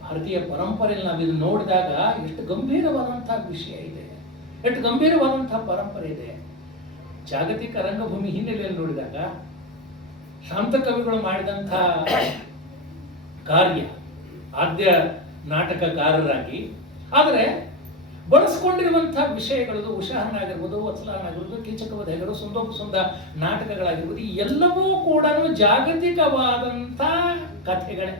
ಭಾರತೀಯ ಪರಂಪರೆಯಲ್ಲಿ ನಾವು ಇದನ್ನು ನೋಡಿದಾಗ ಎಷ್ಟು ಗಂಭೀರವಾದಂತಹ ವಿಷಯ ಇದೆ, ಎಷ್ಟು ಗಂಭೀರವಾದಂತಹ ಪರಂಪರೆ ಇದೆ. ಜಾಗತಿಕ ರಂಗಭೂಮಿ ಹಿನ್ನೆಲೆಯಲ್ಲಿ ನೋಡಿದಾಗ ಶಾಂತಕವಿಗಳು ಮಾಡಿದಂಥ ಕಾರ್ಯ ಆದ್ಯ ನಾಟಕಕಾರರಾಗಿ, ಆದರೆ ಬಳಸ್ಕೊಂಡಿರುವಂತಹ ವಿಷಯಗಳು ಉಷಾಹನ ಆಗಿರ್ಬೋದು, ವತ್ಸಲಾಹನ ಆಗಿರ್ಬೋದು, ಕೀಚಕವಧ ಆಗಿರ್ಬೋದು, ಸುಂದ ನಾಟಕಗಳಾಗಿರ್ಬೋದು, ಈ ಎಲ್ಲವೂ ಕೂಡ ಜಾಗತಿಕವಾದಂಥ ಕಥೆಗಳೇ.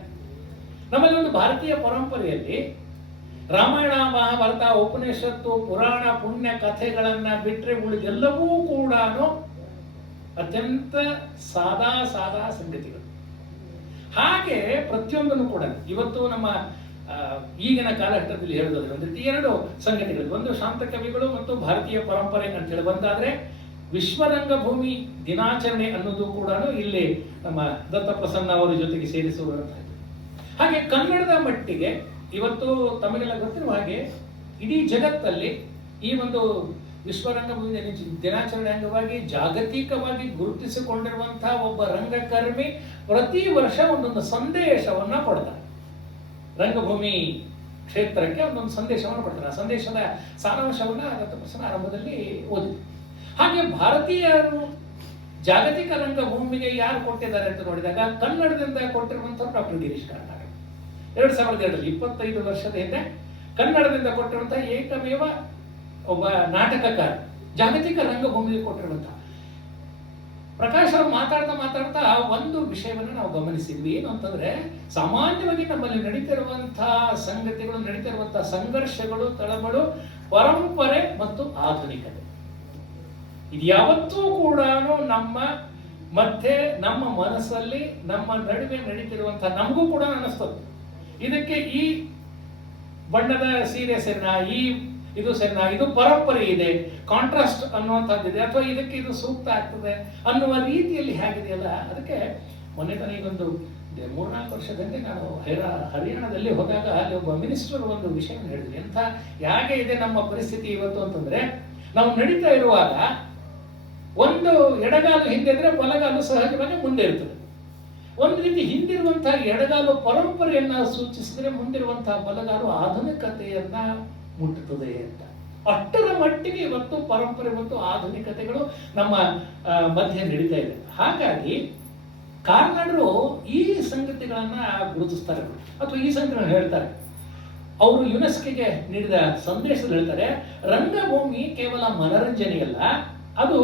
ನಮ್ಮಲ್ಲಿ ಒಂದು ಭಾರತೀಯ ಪರಂಪರೆಯಲ್ಲಿ ರಾಮಾಯಣ, ಮಹಾಭಾರತ, ಉಪನಿಷತ್ತು, ಪುರಾಣ, ಪುಣ್ಯ ಕಥೆಗಳನ್ನ ಬಿಟ್ಟರೆ ಉಳಿದೆಲ್ಲವೂ ಕೂಡ ಅತ್ಯಂತ ಸಾದಾ ಸಂಗತಿಗಳು. ಹಾಗೆ ಪ್ರತಿಯೊಂದನ್ನು ಕೂಡ ಇವತ್ತು ನಮ್ಮ ಈಗಿನ ಕಾಲಘಟ್ಟದಲ್ಲಿ ಹೇಳೋದಾದ್ರೆ ಒಂದು ರೀತಿ ಎರಡು ಸಂಗತಿಗಳು. ಒಂದು ಶಾಂತಕವಿಗಳು ಮತ್ತು ಭಾರತೀಯ ಪರಂಪರೆ ಅಂತ ಹೇಳಿ ಬಂದಾದ್ರೆ ವಿಶ್ವರಂಗಭೂಮಿ ದಿನಾಚರಣೆ ಅನ್ನೋದು ಕೂಡ ಇಲ್ಲಿ ನಮ್ಮ ದತ್ತಪ್ರಸನ್ನ ಅವರ ಜೊತೆಗೆ ಸೇರಿಸುವಂತಹದ್ದು. ಹಾಗೆ ಕನ್ನಡದ ಮಟ್ಟಿಗೆ ಇವತ್ತು ತಮಗೆಲ್ಲ ಗೊತ್ತಿರುವ ಹಾಗೆ ಇಡೀ ಜಗತ್ತಲ್ಲಿ ಈ ಒಂದು ವಿಶ್ವರಂಗಭೂಮಿ ದಿನಾಚರಣೆ ಅಂಗವಾಗಿ ಜಾಗತಿಕವಾಗಿ ಗುರುತಿಸಿಕೊಂಡಿರುವಂತಹ ಒಬ್ಬ ರಂಗಕರ್ಮಿ ಪ್ರತಿ ವರ್ಷ ಒಂದೊಂದು ಸಂದೇಶವನ್ನ ಕೊಡ್ತಾರೆ. ರಂಗಭೂಮಿ ಕ್ಷೇತ್ರಕ್ಕೆ ಒಂದೊಂದು ಸಂದೇಶವನ್ನು ಕೊಡ್ತಾರೆ. ಆ ಸಂದೇಶದ ಸಾರಾಂಶವನ್ನ ದತ್ತಪ್ರಸನ್ನ ಆರಂಭದಲ್ಲಿ ಓದಿದ್ರು. ಹಾಗೆ ಭಾರತೀಯರು ಜಾಗತಿಕ ರಂಗಭೂಮಿಗೆ ಯಾರು ಕೊಟ್ಟಿದ್ದಾರೆ ಅಂತ ನೋಡಿದಾಗ ಕನ್ನಡದಿಂದ ಕೊಟ್ಟಿರುವಂಥವ್ರು ಡಾಕ್ಟರ್ ಗಿರೀಶ್ ಕಾರ್ನಾಡ್. 2002ರಲ್ಲಿ 25 ವರ್ಷದ ಹಿಂದೆ ಕನ್ನಡದಿಂದ ಕೊಟ್ಟಿರುವಂತಹ ಏಕಮೇವ ಒಬ್ಬ ನಾಟಕಕಾರ ಜಾಗತಿಕ ರಂಗಭೂಮಿಗೆ ಕೊಟ್ಟಿರುವಂತಹ ಪ್ರಕಾಶ್ ಅವರು ಮಾತಾಡ್ತಾ ಒಂದು ವಿಷಯವನ್ನು ನಾವು ಗಮನಿಸಿದ್ವಿ. ಏನು ಅಂತಂದ್ರೆ, ಸಾಮಾನ್ಯವಾಗಿ ನಮ್ಮಲ್ಲಿ ನಡೀತಿರುವಂತಹ ಸಂಗತಿಗಳು, ನಡೀತಿರುವಂತಹ ಸಂಘರ್ಷಗಳು, ತಳಗಳು ಪರಂಪರೆ ಮತ್ತು ಆಧುನಿಕತೆ. ಇದು ಯಾವತ್ತೂ ಕೂಡ ನಮ್ಮ ನಮ್ಮ ಮನಸ್ಸಲ್ಲಿ, ನಮ್ಮ ನಡುವೆ ನಡೀತಿರುವಂತಹ, ನಮಗೂ ಕೂಡ ಅನಿಸ್ತದೆ ಇದಕ್ಕೆ ಈ ಬಣ್ಣದ ಸೀರೆ ಸೆನ್ನ, ಇದು ಸೆನ್ನ, ಇದು ಪರಂಪರೆ ಇದೆ, ಕಾಂಟ್ರಾಸ್ಟ್ ಅನ್ನುವಂಥದ್ದಿದೆ, ಅಥವಾ ಇದಕ್ಕೆ ಇದು ಸೂಕ್ತ ಆಗ್ತದೆ ಅನ್ನುವ ರೀತಿಯಲ್ಲಿ ಹೇಗಿದೆಯಲ್ಲ. ಅದಕ್ಕೆ ಮೊನ್ನೆ ನನಗೊಂದು 3-4 ವರ್ಷದಿಂದ ನಾನು ಹರಿಯಾಣದಲ್ಲಿ ಹೋದಾಗ ಅಲ್ಲಿ ಒಬ್ಬ ಮಿನಿಸ್ಟರ್ ಒಂದು ವಿಷಯವನ್ನು ಹೇಳಿದ್ರು. ಹೇಗೆ ಇದೆ ನಮ್ಮ ಪರಿಸ್ಥಿತಿ ಇವತ್ತು ಅಂತಂದ್ರೆ, ನಾವು ನಡೀತಾ ಇರುವಾಗ ಒಂದು ಎಡಗಾಲು ಹಿಂದೆ ಇದ್ರೆ ಬಲಗಾಲು ಸಹಜವಾಗಿ ಮುಂದೆ ಇರ್ತದೆ. ಒಂದು ರೀತಿ ಹಿಂದಿರುವಂತಹ ಎಡಗಾಲು ಪರಂಪರೆಯನ್ನ ಸೂಚಿಸಿದ್ರೆ, ಮುಂದಿರುವಂತಹ ಬಲಗಾಲು ಆಧುನಿಕತೆಯನ್ನ ಮುಟ್ಟುತ್ತದೆ ಅಂತ. ಅಷ್ಟರ ಮಟ್ಟಿಗೆ ಇವತ್ತು ಪರಂಪರೆ ಮತ್ತು ಆಧುನಿಕತೆಗಳು ನಮ್ಮ ಮಧ್ಯೆ ನಡೀತಾ ಇದೆ. ಹಾಗಾಗಿ ಕಾರ್ನಾಡರು ಈ ಸಂಗತಿಗಳನ್ನ ಗುರುತಿಸ್ತಾರೆ, ಅಥವಾ ಈ ಸಂಗತಿಗಳನ್ನ ಹೇಳ್ತಾರೆ. ಅವರು ಯುನೆಸ್ಕೋಗೆ ನೀಡಿದ ಸಂದೇಶದಲ್ಲಿ ಹೇಳ್ತಾರೆ, ರಂಗಭೂಮಿ ಕೇವಲ ಮನರಂಜನೆಯಲ್ಲ, ಅದು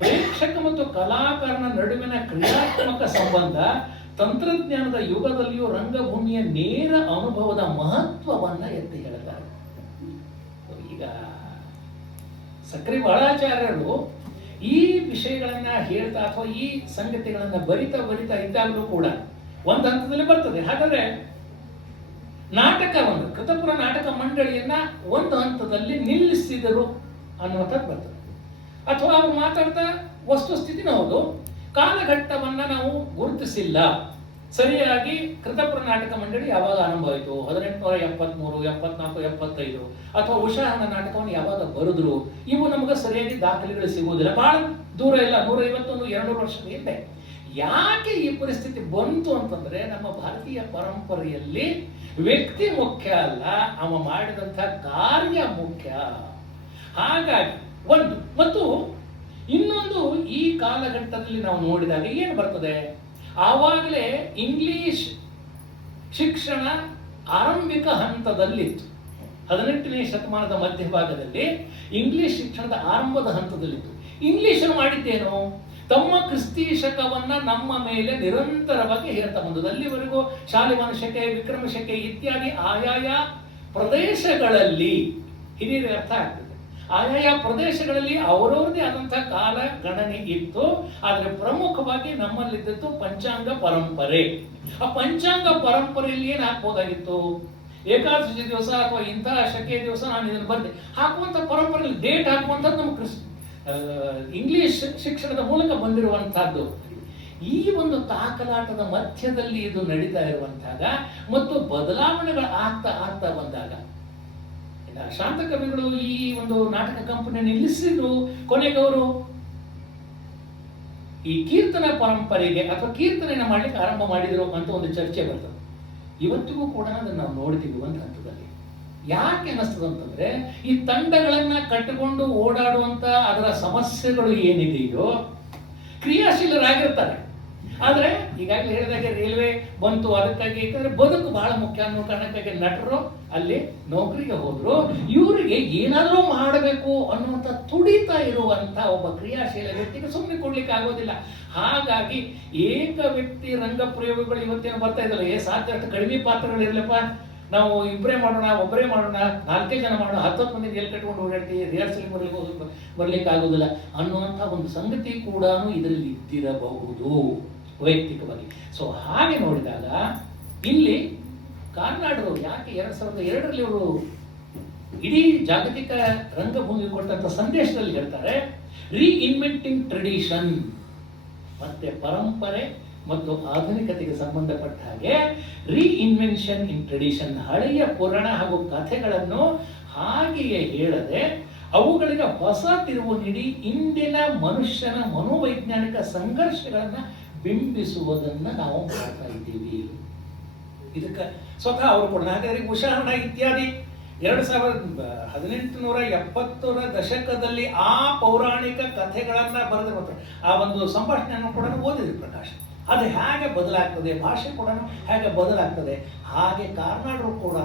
ಪ್ರೇಕ್ಷಕ ಮತ್ತು ಕಲಾಕಾರನ ನಡುವಿನ ಕ್ರಿಯಾತ್ಮಕ ಸಂಬಂಧ. ತಂತ್ರಜ್ಞಾನದ ಯುಗದಲ್ಲಿಯೂ ರಂಗಭೂಮಿಯ ನೇರ ಅನುಭವದ ಮಹತ್ವವನ್ನ ಎತ್ತಿ ಹೇಳ್ತಾರೆ. ಈಗ ಸಕ್ರಿ ಬಾಳಾಚಾರ್ಯರು ಈ ವಿಷಯಗಳನ್ನ ಹೇಳ್ತಾ, ಅಥವಾ ಈ ಸಂಗತಿಗಳನ್ನ ಬರಿತಾ ಇದ್ದಾಗಲೂ ಕೂಡ ಒಂದು ಹಂತದಲ್ಲಿ ಬರ್ತದೆ. ಹಾಗಾದ್ರೆ ನಾಟಕವನ್ನು, ಕೃತಪುರ ನಾಟಕ ಮಂಡಳಿಯನ್ನ ಒಂದು ಹಂತದಲ್ಲಿ ನಿಲ್ಲಿಸಿದರು ಅನ್ನುವಂಥದ್ದು ಬರ್ತದೆ. ಅಥವಾ ಅವರು ಮಾತಾಡ್ತಾ ವಸ್ತುಸ್ಥಿತಿನ ಹೌದು, ಕಾಲಘಟ್ಟವನ್ನ ನಾವು ಗುರುತಿಸಿಲ್ಲ ಸರಿಯಾಗಿ. ಕೃತಪುರ ನಾಟಕ ಮಂಡಳಿ ಯಾವಾಗ ಆರಂಭ ಆಯಿತು, 1873, 74, 75, ಅಥವಾ ಉಷಾಹನ ನಾಟಕವನ್ನು ಯಾವಾಗ ಬರೆದ್ರು, ಇವು ನಮಗೆ ಸರಿಯಾಗಿ ದಾಖಲೆಗಳು ಸಿಗುವುದಿಲ್ಲ. ಬಹಳ ದೂರ ಇಲ್ಲ, 150-200 ವರ್ಷದ ಹಿಂದೆ. ಯಾಕೆ ಈ ಪರಿಸ್ಥಿತಿ ಬಂತು ಅಂತಂದ್ರೆ, ನಮ್ಮ ಭಾರತೀಯ ಪರಂಪರೆಯಲ್ಲಿ ವ್ಯಕ್ತಿ ಮುಖ್ಯ ಅಲ್ಲ, ಅವ ಮಾಡಿದಂತಹ ಕಾರ್ಯ ಮುಖ್ಯ. ಹಾಗಾಗಿ ಒಂದು, ಮತ್ತು ಇನ್ನೊಂದು, ಈ ಕಾಲಘಟ್ಟದಲ್ಲಿ ನಾವು ನೋಡಿದಾಗ ಏನು ಬರ್ತದೆ, ಆವಾಗಲೇ ಇಂಗ್ಲಿಷ್ ಶಿಕ್ಷಣ ಆರಂಭಿಕ ಹಂತದಲ್ಲಿತ್ತು. 18ನೇ ಶತಮಾನದ ಮಧ್ಯಭಾಗದಲ್ಲಿ ಇಂಗ್ಲಿಷ್ ಶಿಕ್ಷಣದ ಆರಂಭದ ಹಂತದಲ್ಲಿತ್ತು. ಇಂಗ್ಲಿಷರು ಮಾಡಿದ್ದೇನು, ತಮ್ಮ ಕ್ರಿಸ್ತಿ ಶಕವನ್ನ ನಮ್ಮ ಮೇಲೆ ನಿರಂತರವಾಗಿ ಹೇಳ್ತಾ ಬಂದದ್ದು. ಅಲ್ಲಿವರೆಗೂ ಶಾಲಿವಾಹನ ಶಕೆ, ವಿಕ್ರಮ ಶಕೆ ಇತ್ಯಾದಿ ಆಯಾಯ ಪ್ರದೇಶಗಳಲ್ಲಿ, ಹಿರಿಯರಿಗೆ ಅರ್ಥ ಆಗ್ತದೆ, ಆಯಾಯ ಪ್ರದೇಶಗಳಲ್ಲಿ ಅವರವ್ರದೇ ಆದಂತಹ ಕಾಲ ಗಣನೆ ಇತ್ತು. ಆದರೆ ಪ್ರಮುಖವಾಗಿ ನಮ್ಮಲ್ಲಿದ್ದದ್ದು ಪಂಚಾಂಗ ಪರಂಪರೆ. ಆ ಪಂಚಾಂಗ ಪರಂಪರೆಯಲ್ಲಿ ಏನ್ ಹಾಕ್ಬೋದಾಗಿತ್ತು, ಏಕಾದಶಿ ದಿವಸ ಅಥವಾ ಇಂತಹ ಶಕೆ ದಿವಸ ನಾನು ಇದನ್ನು ಬಂದೆ ಹಾಕುವಂತ ಪರಂಪರೆಯಲ್ಲಿ ಡೇಟ್ ಹಾಕುವಂಥದ್ದು ನಮ್ಮ ಇಂಗ್ಲಿಷ್ ಶಿಕ್ಷಣದ ಮೂಲಕ ಬಂದಿರುವಂತಹದ್ದು. ಈ ಒಂದು ತಾಕಲಾಟದ ಮಧ್ಯದಲ್ಲಿ ಇದು ನಡೀತಾ ಇರುವಂತಾಗ ಮತ್ತು ಬದಲಾವಣೆಗಳು ಆಗ್ತಾ ಬಂದಾಗ, ಶಾಂತ ಕವಿಗಳು ಈ ಒಂದು ನಾಟಕ ಕಂಪನಿ ನಿಲ್ಲಿಸಿದ್ರು. ಕೊನೆಗೆ ಅವರು ಈ ಕೀರ್ತನ ಪರಂಪರೆಗೆ ಅಥವಾ ಕೀರ್ತನೆಯನ್ನು ಮಾಡ್ಲಿಕ್ಕೆ ಆರಂಭ ಮಾಡಿದ್ರು ಅಂತ ಒಂದು ಚರ್ಚೆ ಬರ್ತದೆ. ಇವತ್ತಿಗೂ ಕೂಡ ಅದನ್ನು ನಾವು ನೋಡ್ತೀವಿ ಒಂದು ಹಂತದಲ್ಲಿ. ಯಾಕೆ ಅನ್ನಿಸ್ತದೆ ಅಂತಂದ್ರೆ, ಈ ತಂಡಗಳನ್ನ ಕಟ್ಟಿಕೊಂಡು ಓಡಾಡುವಂತ ಅದರ ಸಮಸ್ಯೆಗಳು ಏನಿದೆಯೋ ಕ್ರಿಯಾಶೀಲರಾಗಿರ್ತಾರೆ. ಆದ್ರೆ ಈಗಾಗಲೇ ಹೇಳಿದಾಗೆ ರೈಲ್ವೆ ಬಂತು, ಅದಕ್ಕಾಗಿ ಯಾಕಂದ್ರೆ ಬದುಕು ಬಹಳ ಮುಖ್ಯ ಅನ್ನೋ ಕಾರಣಕ್ಕಾಗಿ ನಟರು ಅಲ್ಲಿ ನೌಕರಿಗೆ ಹೋದ್ರು. ಇವರಿಗೆ ಏನಾದರೂ ಮಾಡಬೇಕು ಅನ್ನುವಂಥ ತುಡಿತ ಇರುವಂತ ಒಬ್ಬ ಕ್ರಿಯಾಶೀಲ ವ್ಯಕ್ತಿಗೆ ಸುಮ್ಮನೆ ಕೊಡ್ಲಿಕ್ಕೆ ಆಗೋದಿಲ್ಲ. ಹಾಗಾಗಿ ಏಕ ವ್ಯಕ್ತಿ ರಂಗ ಪ್ರಯೋಗಗಳು ಇವತ್ತೇನು ಬರ್ತಾ ಇದ್ದಲ್ಲ, ಸಾಧ್ಯ ಅಷ್ಟು ಕಡಿಮೆ ಪಾತ್ರಗಳಿರ್ಲಪ್ಪ, ನಾವು ಇಬ್ಬರೇ ಮಾಡೋಣ, ಒಬ್ಬರೇ ಮಾಡೋಣ, 4 ಜನ ಮಾಡೋಣ, 10 ಮಂದಿ ಎಲ್ಲಿ ಕಟ್ಕೊಂಡು ಓಡಾಡ್ತೀವಿ, ರಿಹರ್ಸಲ್ ಬರ್ಲಿಕ್ಕೆ ಆಗೋದಿಲ್ಲ ಅನ್ನುವಂಥ ಒಂದು ಸಂಗತಿ ಕೂಡ ಇದರಲ್ಲಿ ಇದ್ದಿರಬಹುದು ವೈಯಕ್ತಿಕವಾಗಿ. ಸೊ ಹಾಗೆ ನೋಡಿದಾಗ ಇಲ್ಲಿ ಕಾರ್ನಾಡರು ಯಾಕೆ 2002ರಲ್ಲಿ ಅವರು ಇಡೀ ಜಾಗತಿಕ ರಂಗಭೂಮಿ ಕೊಟ್ಟಂತ ಸಂದೇಶದಲ್ಲಿ ಹೇಳ್ತಾರೆ, ರೀಇನ್ವೆಂಟಿಂಗ್ ಟ್ರೆಡಿಷನ್. ಮತ್ತೆ ಪರಂಪರೆ ಮತ್ತು ಆಧುನಿಕತೆಗೆ ಸಂಬಂಧಪಟ್ಟ ಹಾಗೆ ರೀಇನ್ವೆನ್ಷನ್ ಇನ್ ಟ್ರೆಡಿಷನ್, ಹಳೆಯ ಪುರಾಣ ಹಾಗೂ ಕಥೆಗಳನ್ನು ಹಾಗೆಯೇ ಹೇಳದೆ ಅವುಗಳಿಗೆ ಹೊಸ ತಿರುವು ನೀಡಿ ಇಂದಿನ ಮನುಷ್ಯನ ಮನೋವೈಜ್ಞಾನಿಕ ಸಂಘರ್ಷಗಳನ್ನ ಬಿಂಬಿಸುವುದನ್ನ ನಾವು ಮಾಡ್ತಾ ಇದ್ದೀವಿ. ಇದಕ್ಕೆ ಸ್ವತಃ ಅವರು ಕೂಡ, ಹಾಗಾದ್ರೆ ಉಷಾಹನ ಇತ್ಯಾದಿ 1870ರ ದಶಕದಲ್ಲಿ ಆ ಪೌರಾಣಿಕ ಕಥೆಗಳನ್ನ ಬರೆದಿರ್ತಾರೆ. ಆ ಒಂದು ಸಂಭಾಷಣೆಯನ್ನು ಕೂಡ ಓದಿದ್ರಿ ಪ್ರಕಾಶ್. ಅದು ಹೇಗೆ ಬದಲಾಗ್ತದೆ, ಭಾಷೆ ಕೂಡ ಹೇಗೆ ಬದಲಾಗ್ತದೆ. ಹಾಗೆ ಕಾರ್ನಾಡರು ಕೂಡ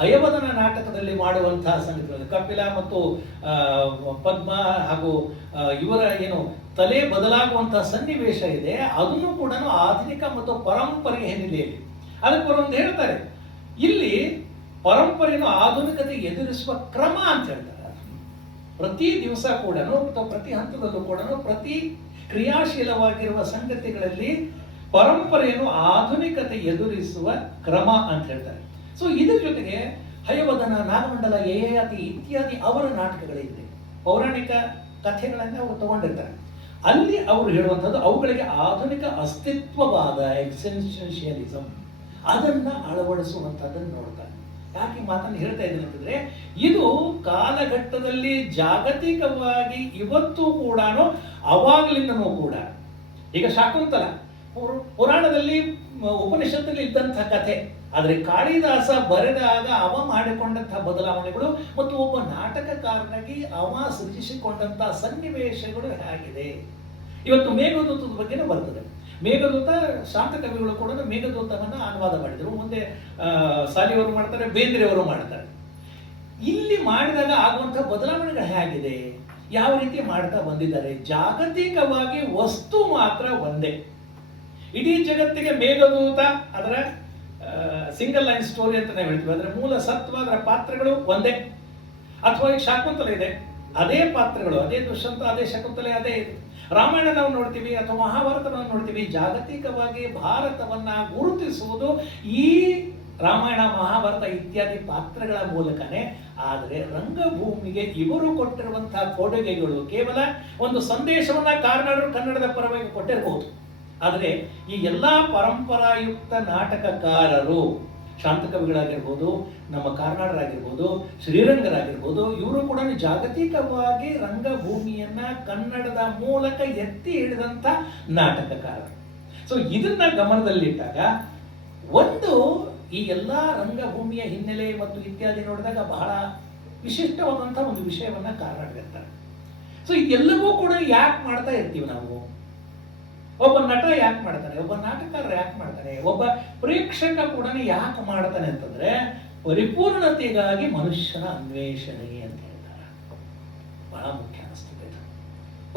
ಹಯವದನ ನಾಟಕದಲ್ಲಿ ಮಾಡುವಂತಹ ಸಂಗತಿಗಳು, ಕಪಿಲ ಮತ್ತು ಪದ್ಮ ಹಾಗೂ ಇವರ ಏನು ತಲೆ ಬದಲಾಗುವಂತಹ ಸನ್ನಿವೇಶ ಇದೆ, ಅದನ್ನು ಕೂಡ ಆಧುನಿಕ ಮತ್ತು ಪರಂಪರೆಯ ಹಿನ್ನೆಲೆಯಲ್ಲಿ ಅದಕ್ಕೆ ಒಂದು ಹೇಳ್ತಾರೆ. ಇಲ್ಲಿ ಪರಂಪರೆಯನ್ನು ಆಧುನಿಕತೆ ಎದುರಿಸುವ ಕ್ರಮ ಅಂತ ಹೇಳ್ತಾರೆ. ಪ್ರತಿ ದಿವಸ ಕೂಡ ಅಥವಾ ಪ್ರತಿ ಹಂತದಲ್ಲೂ ಕೂಡ ಪ್ರತಿ ಕ್ರಿಯಾಶೀಲವಾಗಿರುವ ಸಂಗತಿಗಳಲ್ಲಿ ಪರಂಪರೆಯನ್ನು ಆಧುನಿಕತೆ ಎದುರಿಸುವ ಕ್ರಮ ಅಂತ ಹೇಳ್ತಾರೆ. ಸೊ ಇದ್ರ ಜೊತೆಗೆ ಹಯವದನ, ನಾಗಮಂಡಲ, ಯಯಾತಿ ಇತ್ಯಾದಿ ಅವರ ನಾಟಕಗಳಿದೆ, ಪೌರಾಣಿಕ ಕಥೆಗಳನ್ನ ಅವರು ತಗೊಂಡಿರ್ತಾರೆ. ಅಲ್ಲಿ ಅವರು ಹೇಳುವಂಥದ್ದು ಅವುಗಳಿಗೆ ಆಧುನಿಕ ಅಸ್ತಿತ್ವವಾದ ಎಕ್ಸೆನ್ಷಿಯಲಿಸಮ್ ಅದನ್ನ ಅಳವಡಿಸುವಂಥದ್ದನ್ನು ನೋಡ್ತಾರೆ. ಯಾಕೆ ಈ ಮಾತನ್ನು ಹೇಳ್ತಾ ಇದ್ದೇನೆ ಅಂತಂದ್ರೆ, ಇದು ಕಾಲಘಟ್ಟದಲ್ಲಿ ಜಾಗತಿಕವಾಗಿ ಇವತ್ತು ಕೂಡ ಅವಾಗಲಿಂದನೂ ಕೂಡ, ಈಗ ಶಾಕುಂತಲ ಪುರಾಣದಲ್ಲಿ ಉಪನಿಷತ್ತಲ್ಲಿ ಇದ್ದಂತಹ ಕಥೆ, ಆದರೆ ಕಾಳಿದಾಸ ಬರೆದಾಗ ಅವ ಮಾಡಿಕೊಂಡಂತಹ ಬದಲಾವಣೆಗಳು ಮತ್ತು ಒಬ್ಬ ನಾಟಕಕಾರನಾಗಿ ಅವ ಸೃಜಿಸಿಕೊಂಡಂತಹ ಸನ್ನಿವೇಶಗಳು ಹೇಗಿದೆ. ಇವತ್ತು ಮೇಘದೂತದ ಬಗ್ಗೆನೂ ಬರ್ತದೆ. ಮೇಘದೂತ ಶಾಂತ ಕವಿಗಳು ಕೂಡ ಮೇಘದೂತವನ್ನ ಅನುವಾದ ಮಾಡಿದರು. ಮುಂದೆ ಸಾಲಿಯವರು ಮಾಡ್ತಾರೆ, ಬೇಂದ್ರೆಯವರು ಮಾಡ್ತಾರೆ. ಇಲ್ಲಿ ಮಾಡಿದಾಗ ಆಗುವಂತಹ ಬದಲಾವಣೆಗಳು ಹೇಗಿದೆ, ಯಾವ ರೀತಿ ಮಾಡ್ತಾ ಬಂದಿದ್ದಾರೆ. ಜಾಗತಿಕವಾಗಿ ವಸ್ತು ಮಾತ್ರ ಒಂದೇ. ಇಡೀ ಜಗತ್ತಿಗೆ ಮೇಘದೂತ ಅದರ ಸಿಂಗಲ್ ಲೈನ್ ಸ್ಟೋರಿ ಅಂತ ನಾವು ಹೇಳ್ತೀವಿ. ಅದರ ಮೂಲ ಸತ್ವ, ಅದರ ಪಾತ್ರಗಳು ಒಂದೇ. ಅಥವಾ ಈಗ ಶಾಕುಂತಲೆ ಇದೆ, ಅದೇ ಪಾತ್ರಗಳು, ಅದೇ ದುಷ್ಯಂತ, ಅದೇ ಶಕುಂತಲೆ, ಅದೇ ಇದೆ. ರಾಮಾಯಣ ನಾವು ನೋಡ್ತೀವಿ ಅಥವಾ ಮಹಾಭಾರತವನ್ನು ನೋಡ್ತೀವಿ. ಜಾಗತಿಕವಾಗಿ ಭಾರತವನ್ನ ಗುರುತಿಸುವುದು ಈ ರಾಮಾಯಣ, ಮಹಾಭಾರತ ಇತ್ಯಾದಿ ಪಾತ್ರಗಳ ಮೂಲಕನೇ. ಆದರೆ ರಂಗಭೂಮಿಗೆ ಇವರು ಕೊಟ್ಟಿರುವಂತಹ ಕೊಡುಗೆಗಳು ಕೇವಲ ಒಂದು ಸಂದೇಶವನ್ನ ಕಾರ್ನಾಡರು ಕನ್ನಡದ ಪರವಾಗಿ ಕೊಟ್ಟಿರಬಹುದು. ಆದರೆ ಈ ಎಲ್ಲಾ ಪರಂಪರಾಯುಕ್ತ ನಾಟಕಕಾರರು, ಶಾಂತಕವಿಗಳಾಗಿರ್ಬೋದು, ನಮ್ಮ ಕಾರ್ನಾಡರಾಗಿರ್ಬೋದು, ಶ್ರೀರಂಗರಾಗಿರ್ಬೋದು, ಇವರು ಕೂಡ ಜಾಗತಿಕವಾಗಿ ರಂಗಭೂಮಿಯನ್ನ ಕನ್ನಡದ ಮೂಲಕ ಎತ್ತಿ ಹಿಡಿದಂಥ ನಾಟಕಕಾರರು. ಸೊ ಇದನ್ನ ಗಮನದಲ್ಲಿಟ್ಟಾಗ ಒಂದು ಈ ಎಲ್ಲಾ ರಂಗಭೂಮಿಯ ಹಿನ್ನೆಲೆ ಮತ್ತು ಇತ್ಯಾದಿ ನೋಡಿದಾಗ ಬಹಳ ವಿಶಿಷ್ಟವಾದಂಥ ಒಂದು ವಿಷಯವನ್ನ ಕಾರ್ನಾಡರಿರ್ತಾರೆ. ಸೊ ಇದೆಲ್ಲವೂ ಕೂಡ ಯಾಕೆ ಮಾಡ್ತಾ ಇರ್ತೀವಿ ನಾವು? ಒಬ್ಬ ನಟ ಯಾಕೆ ಮಾಡ್ತಾನೆ, ಒಬ್ಬ ನಾಟಕಕಾರ ಯಾಕೆ ಮಾಡ್ತಾನೆ, ಒಬ್ಬ ಪ್ರೇಕ್ಷಕ ಕೂಡ ಯಾಕೆ ಮಾಡ್ತಾನೆ ಅಂತಂದ್ರೆ ಪರಿಪೂರ್ಣತೆಗಾಗಿ ಮನುಷ್ಯನ ಅನ್ವೇಷಣೆ ಅಂತ ಹೇಳ್ತಾರೆ. ಬಹಳ ಮುಖ್ಯ ಅನಿಸ್ತದೆ.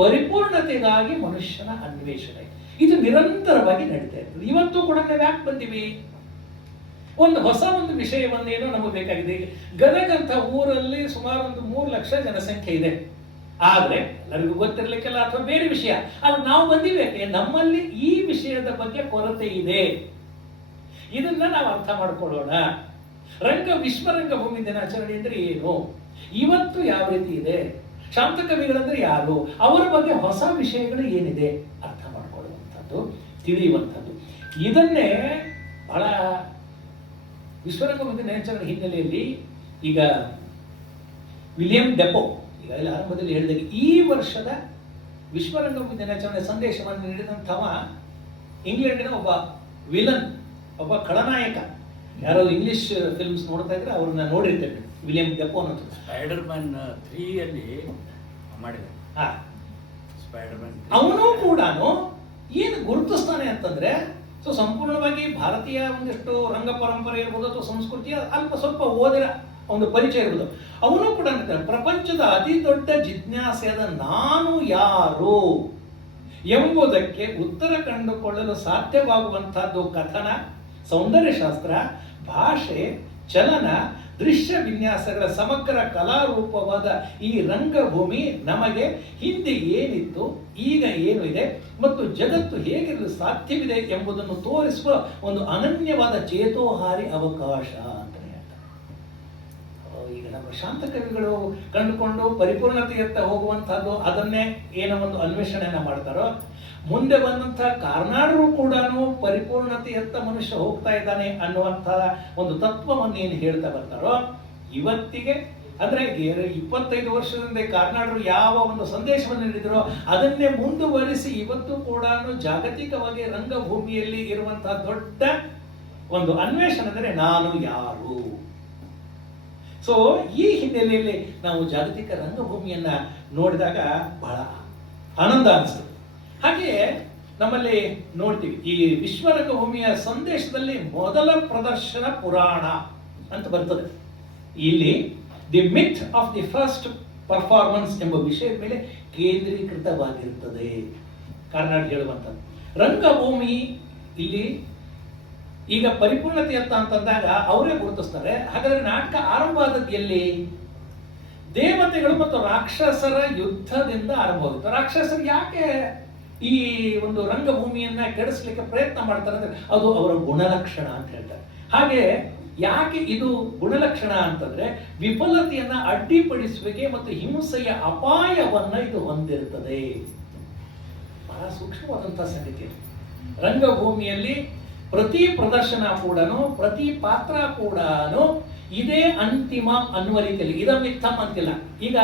ಪರಿಪೂರ್ಣತೆಗಾಗಿ ಮನುಷ್ಯನ ಅನ್ವೇಷಣೆ ಇದು ನಿರಂತರವಾಗಿ ನಡೀತಾ ಇರ್ತದೆ. ಇವತ್ತು ಕೂಡ ನಾವು ಯಾಕೆ ಬಂದಿವಿ? ಒಂದು ಹೊಸ ಒಂದು ವಿಷಯವನ್ನೇನೋ ನಮಗೆ ಬೇಕಾಗಿದೆ. ಗದಗ ಅಂತ ಊರಲ್ಲಿ ಸುಮಾರು ಒಂದು 3 ಲಕ್ಷ ಜನಸಂಖ್ಯೆ ಇದೆ. ಆದ್ರೆ ಎಲ್ಲರಿಗೂ ಗೊತ್ತಿರ್ಲಿಕ್ಕೆಲ್ಲ ಅಥವಾ ಬೇರೆ ವಿಷಯ, ಆದ್ರೆ ನಾವು ಬಂದಿವೆ ನಮ್ಮಲ್ಲಿ ಈ ವಿಷಯದ ಬಗ್ಗೆ ಕೊರತೆ ಇದೆ. ಇದನ್ನ ನಾವು ಅರ್ಥ ಮಾಡ್ಕೊಳ್ಳೋಣ. ವಿಶ್ವರಂಗಭೂಮಿ ದಿನಾಚರಣೆ ಅಂದ್ರೆ ಏನು, ಇವತ್ತು ಯಾವ ರೀತಿ ಇದೆ, ಶಾಂತ ಕವಿಗಳಂದ್ರೆ ಯಾರು, ಅವರ ಬಗ್ಗೆ ಹೊಸ ವಿಷಯಗಳು ಏನಿದೆ ಅರ್ಥ ಮಾಡ್ಕೊಳ್ಳುವಂಥದ್ದು, ತಿಳಿಯುವಂಥದ್ದು. ಇದನ್ನೇ ಬಹಳ ವಿಶ್ವರಂಗಭೂಮಿ ದಿನಾಚರಣೆ ಹಿನ್ನೆಲೆಯಲ್ಲಿ ಈಗ ವಿಲಿಯಂ ಡೆಪೋ ಈಗ ಆರಂಭದಲ್ಲಿ ಹೇಳಿದಾಗ ಈ ವರ್ಷದ ವಿಶ್ವರಂಗಭೂಮಿ ದಿನಾಚರಣೆ ಸಂದೇಶವನ್ನು ನೀಡಿದಂಥವ ಇಂಗ್ಲೆಂಡಿನ ಒಬ್ಬ ವಿಲನ್, ಒಬ್ಬ ಖಳನಾಯಕ. ಯಾರೋ ಇಂಗ್ಲಿಷ್ ಫಿಲ್ಮ್ಸ್ ನೋಡ್ತಾ ಇದ್ರೆ ಅವ್ರನ್ನ ನೋಡಿರ್ತೇನೆ, ವಿಲಿಯಂ ಡೆಪೋ ಅನ್ನೋದು. ಸ್ಪೈಡರ್ಮ್ಯಾನ್ 3 ಮಾಡಿದೆ. ಅವನು ಕೂಡ ಏನು ಗುರುತಿಸ್ತಾನೆ ಅಂತಂದ್ರೆ, ಸೊ ಸಂಪೂರ್ಣವಾಗಿ ಭಾರತೀಯ ಒಂದಿಷ್ಟು ರಂಗ ಪರಂಪರೆ ಇರ್ಬೋದು ಅಥವಾ ಸಂಸ್ಕೃತಿಯ ಅಲ್ಪ ಸ್ವಲ್ಪ ಓದಿರ ಒಂದು ಪರಿಚಯ ಇರ್ಬೋದು. ಅವನು ಕೂಡ ಪ್ರಪಂಚದ ಅತಿ ದೊಡ್ಡ ಜಿಜ್ಞಾಸೆಯಾದ ನಾನು ಯಾರು ಎಂಬುದಕ್ಕೆ ಉತ್ತರ ಕಂಡುಕೊಳ್ಳಲು ಸಾಧ್ಯವಾಗುವಂತಹದ್ದು ಕಥನ, ಸೌಂದರ್ಯಶಾಸ್ತ್ರ, ಭಾಷೆ, ಚಲನ, ದೃಶ್ಯ ವಿನ್ಯಾಸಗಳ ಸಮಗ್ರ ಕಲಾರೂಪವಾದ ಈ ರಂಗಭೂಮಿ ನಮಗೆ ಹಿಂದೆ ಏನಿತ್ತು, ಈಗ ಏನು ಇದೆ ಮತ್ತು ಜಗತ್ತು ಹೇಗಿರಲು ಸಾಧ್ಯವಿದೆ ಎಂಬುದನ್ನು ತೋರಿಸುವ ಒಂದು ಅನನ್ಯವಾದ ಚೇತೋಹಾರಿ ಅವಕಾಶ ಅಂತ ಹೇಳ್ತಾರೆ. ಈಗ ನಮ್ಮ ಶಾಂತ ಕವಿಗಳು ಕಂಡುಕೊಂಡು ಪರಿಪೂರ್ಣತೆಯತ್ತ ಹೋಗುವಂತಹದ್ದು, ಅದನ್ನೇ ಏನೋ ಒಂದು ಅನ್ವೇಷಣೆಯನ್ನ ಮಾಡ್ತಾರೋ, ಮುಂದೆ ಬಂದಂತಹ ಕಾರ್ನಾಡರು ಕೂಡ ಪರಿಪೂರ್ಣತೆಯತ್ತ ಮನುಷ್ಯ ಹೋಗ್ತಾ ಇದ್ದಾನೆ ಅನ್ನುವಂತಹ ಒಂದು ತತ್ವವನ್ನು ಏನು ಹೇಳ್ತಾ ಬರ್ತಾರೋ, ಇವತ್ತಿಗೆ ಅಂದ್ರೆ 25 ವರ್ಷದಿಂದ ಕಾರ್ನಾಡರು ಯಾವ ಒಂದು ಸಂದೇಶವನ್ನು ನೀಡಿದರೋ ಅದನ್ನೇ ಮುಂದುವರಿಸಿ ಇವತ್ತು ಕೂಡ ಜಾಗತಿಕವಾಗಿ ರಂಗಭೂಮಿಯಲ್ಲಿ ಇರುವಂತಹ ದೊಡ್ಡ ಒಂದು ಅನ್ವೇಷಣೆ ಅಂದರೆ ನಾನು ಯಾರು. ಸೊ ಈ ಹಿನ್ನೆಲೆಯಲ್ಲಿ ನಾವು ಜಾಗತಿಕ ರಂಗಭೂಮಿಯನ್ನ ನೋಡಿದಾಗ ಬಹಳ ಆನಂದ ಅನಿಸ್ತದೆ. ಹಾಗೆಯೇ ನಮ್ಮಲ್ಲಿ ನೋಡ್ತೀವಿ ಈ ವಿಶ್ವರಂಗಭೂಮಿಯ ಸಂದೇಶದಲ್ಲಿ ಮೊದಲ ಪ್ರದರ್ಶನ ಪುರಾಣ ಅಂತ ಬರ್ತದೆ. ಇಲ್ಲಿ the myth of the first performance ಎಂಬ ವಿಷಯದ ಮೇಲೆ ಕೇಂದ್ರೀಕೃತವಾಗಿರುತ್ತದೆ. ಕರ್ನಾಟಕ ಹೇಳುವಂಥದ್ದು ರಂಗಭೂಮಿ ಇಲ್ಲಿ ಈಗ ಪರಿಪೂರ್ಣತೆಯತ್ತ ಅಂತಂದಾಗ ಅವರೇ ಗುರುತಿಸ್ತಾರೆ. ಹಾಗಾದ್ರೆ ನಾಟಕ ಆರಂಭ ಆದದ್ದು ಎಲ್ಲಿ? ದೇವತೆಗಳು ಮತ್ತು ರಾಕ್ಷಸರ ಯುದ್ಧದಿಂದ ಆರಂಭವಾಗುತ್ತೆ. ರಾಕ್ಷಸರು ಯಾಕೆ ಈ ಒಂದು ರಂಗಭೂಮಿಯನ್ನ ಕೆಡಿಸ್ಲಿಕ್ಕೆ ಪ್ರಯತ್ನ ಮಾಡ್ತಾರೆ ಅಂದ್ರೆ ಅದು ಅವರ ಗುಣಲಕ್ಷಣ ಅಂತ ಹೇಳ್ತಾರೆ. ಹಾಗೆ ಯಾಕೆ ಇದು ಗುಣಲಕ್ಷಣ ಅಂತಂದ್ರೆ ವಿಫಲತೆಯನ್ನ ಅಡ್ಡಿಪಡಿಸುವಿಕೆ ಮತ್ತು ಹಿಂಸೆಯ ಅಪಾಯವನ್ನ ಇದು ಹೊಂದಿರುತ್ತದೆ. ಬಹಳ ಸೂಕ್ಷ್ಮವಾದಂತಹ ಸಂಗತಿ. ರಂಗಭೂಮಿಯಲ್ಲಿ ಪ್ರತಿ ಪ್ರದರ್ಶನ ಕೂಡ, ಪ್ರತಿ ಪಾತ್ರ ಕೂಡ ಇದೇ ಅಂತಿಮ ಅನ್ನುವ ರೀತಿಯಲ್ಲಿ ಇದಮಿತ್ತಮ್ ಅಂತಿಲ್ಲ. ಈಗ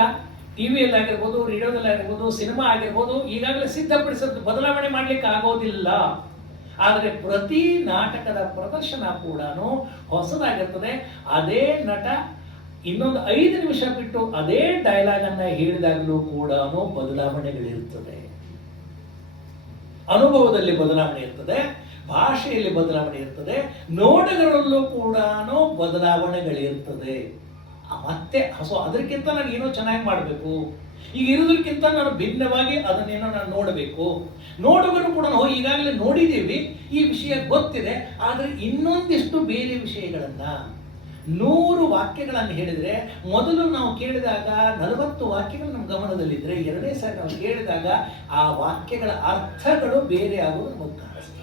ಟಿವಿಯಲ್ಲಿ ಆಗಿರ್ಬೋದು, ರೇಡಿಯೋದಲ್ಲಿ ಆಗಿರ್ಬೋದು, ಸಿನಿಮಾ ಆಗಿರ್ಬೋದು, ಈಗಾಗಲೇ ಸಿದ್ಧಪಡಿಸೋದು ಬದಲಾವಣೆ ಮಾಡ್ಲಿಕ್ಕೆ ಆಗೋದಿಲ್ಲ. ಆದರೆ ಪ್ರತಿ ನಾಟಕದ ಪ್ರದರ್ಶನ ಕೂಡ ಹೊಸದಾಗಿರ್ತದೆ. ಅದೇ ನಟ ಇನ್ನೊಂದು 5 ನಿಮಿಷ ಬಿಟ್ಟು ಅದೇ ಡೈಲಾಗ್ ಅನ್ನ ಹೇಳಿದಾಗಲೂ ಕೂಡ ಬದಲಾವಣೆಗಳಿರ್ತದೆ. ಅನುಭವದಲ್ಲಿ ಬದಲಾವಣೆ ಇರ್ತದೆ, ಭಾಷೆಯಲ್ಲಿ ಬದಲಾವಣೆ ಇರ್ತದೆ, ನೋಟಗಳಲ್ಲೂ ಕೂಡ ಬದಲಾವಣೆಗಳಿರ್ತದೆ. ಮತ್ತೆ ಅದಕ್ಕಿಂತ ನಾನು ಏನೋ ಚೆನ್ನಾಗಿ ಮಾಡಬೇಕು, ಈಗ ಇರೋದಕ್ಕಿಂತ ನಾನು ಭಿನ್ನವಾಗಿ ಅದನ್ನೇನೋ ನಾನು ನೋಡಬೇಕು. ನೋಡುಗರು ಕೂಡ ಈಗಾಗಲೇ ನೋಡಿದ್ದೀವಿ, ಈ ವಿಷಯ ಗೊತ್ತಿದೆ, ಆದರೆ ಇನ್ನೊಂದಿಷ್ಟು ಬೇರೆ ವಿಷಯಗಳನ್ನ 100 ವಾಕ್ಯಗಳನ್ನು ಹೇಳಿದ್ರೆ ಮೊದಲು ನಾವು ಕೇಳಿದಾಗ 40 ವಾಕ್ಯಗಳು ನಮ್ಮ ಗಮನದಲ್ಲಿದ್ರೆ, ಎರಡನೇ ಸಾರಿ ನಾವು ಕೇಳಿದಾಗ ಆ ವಾಕ್ಯಗಳ ಅರ್ಥಗಳು ಬೇರೆ ಆಗೋದು ನಮಗೆ ಕಾಣಿಸ್ತದೆ.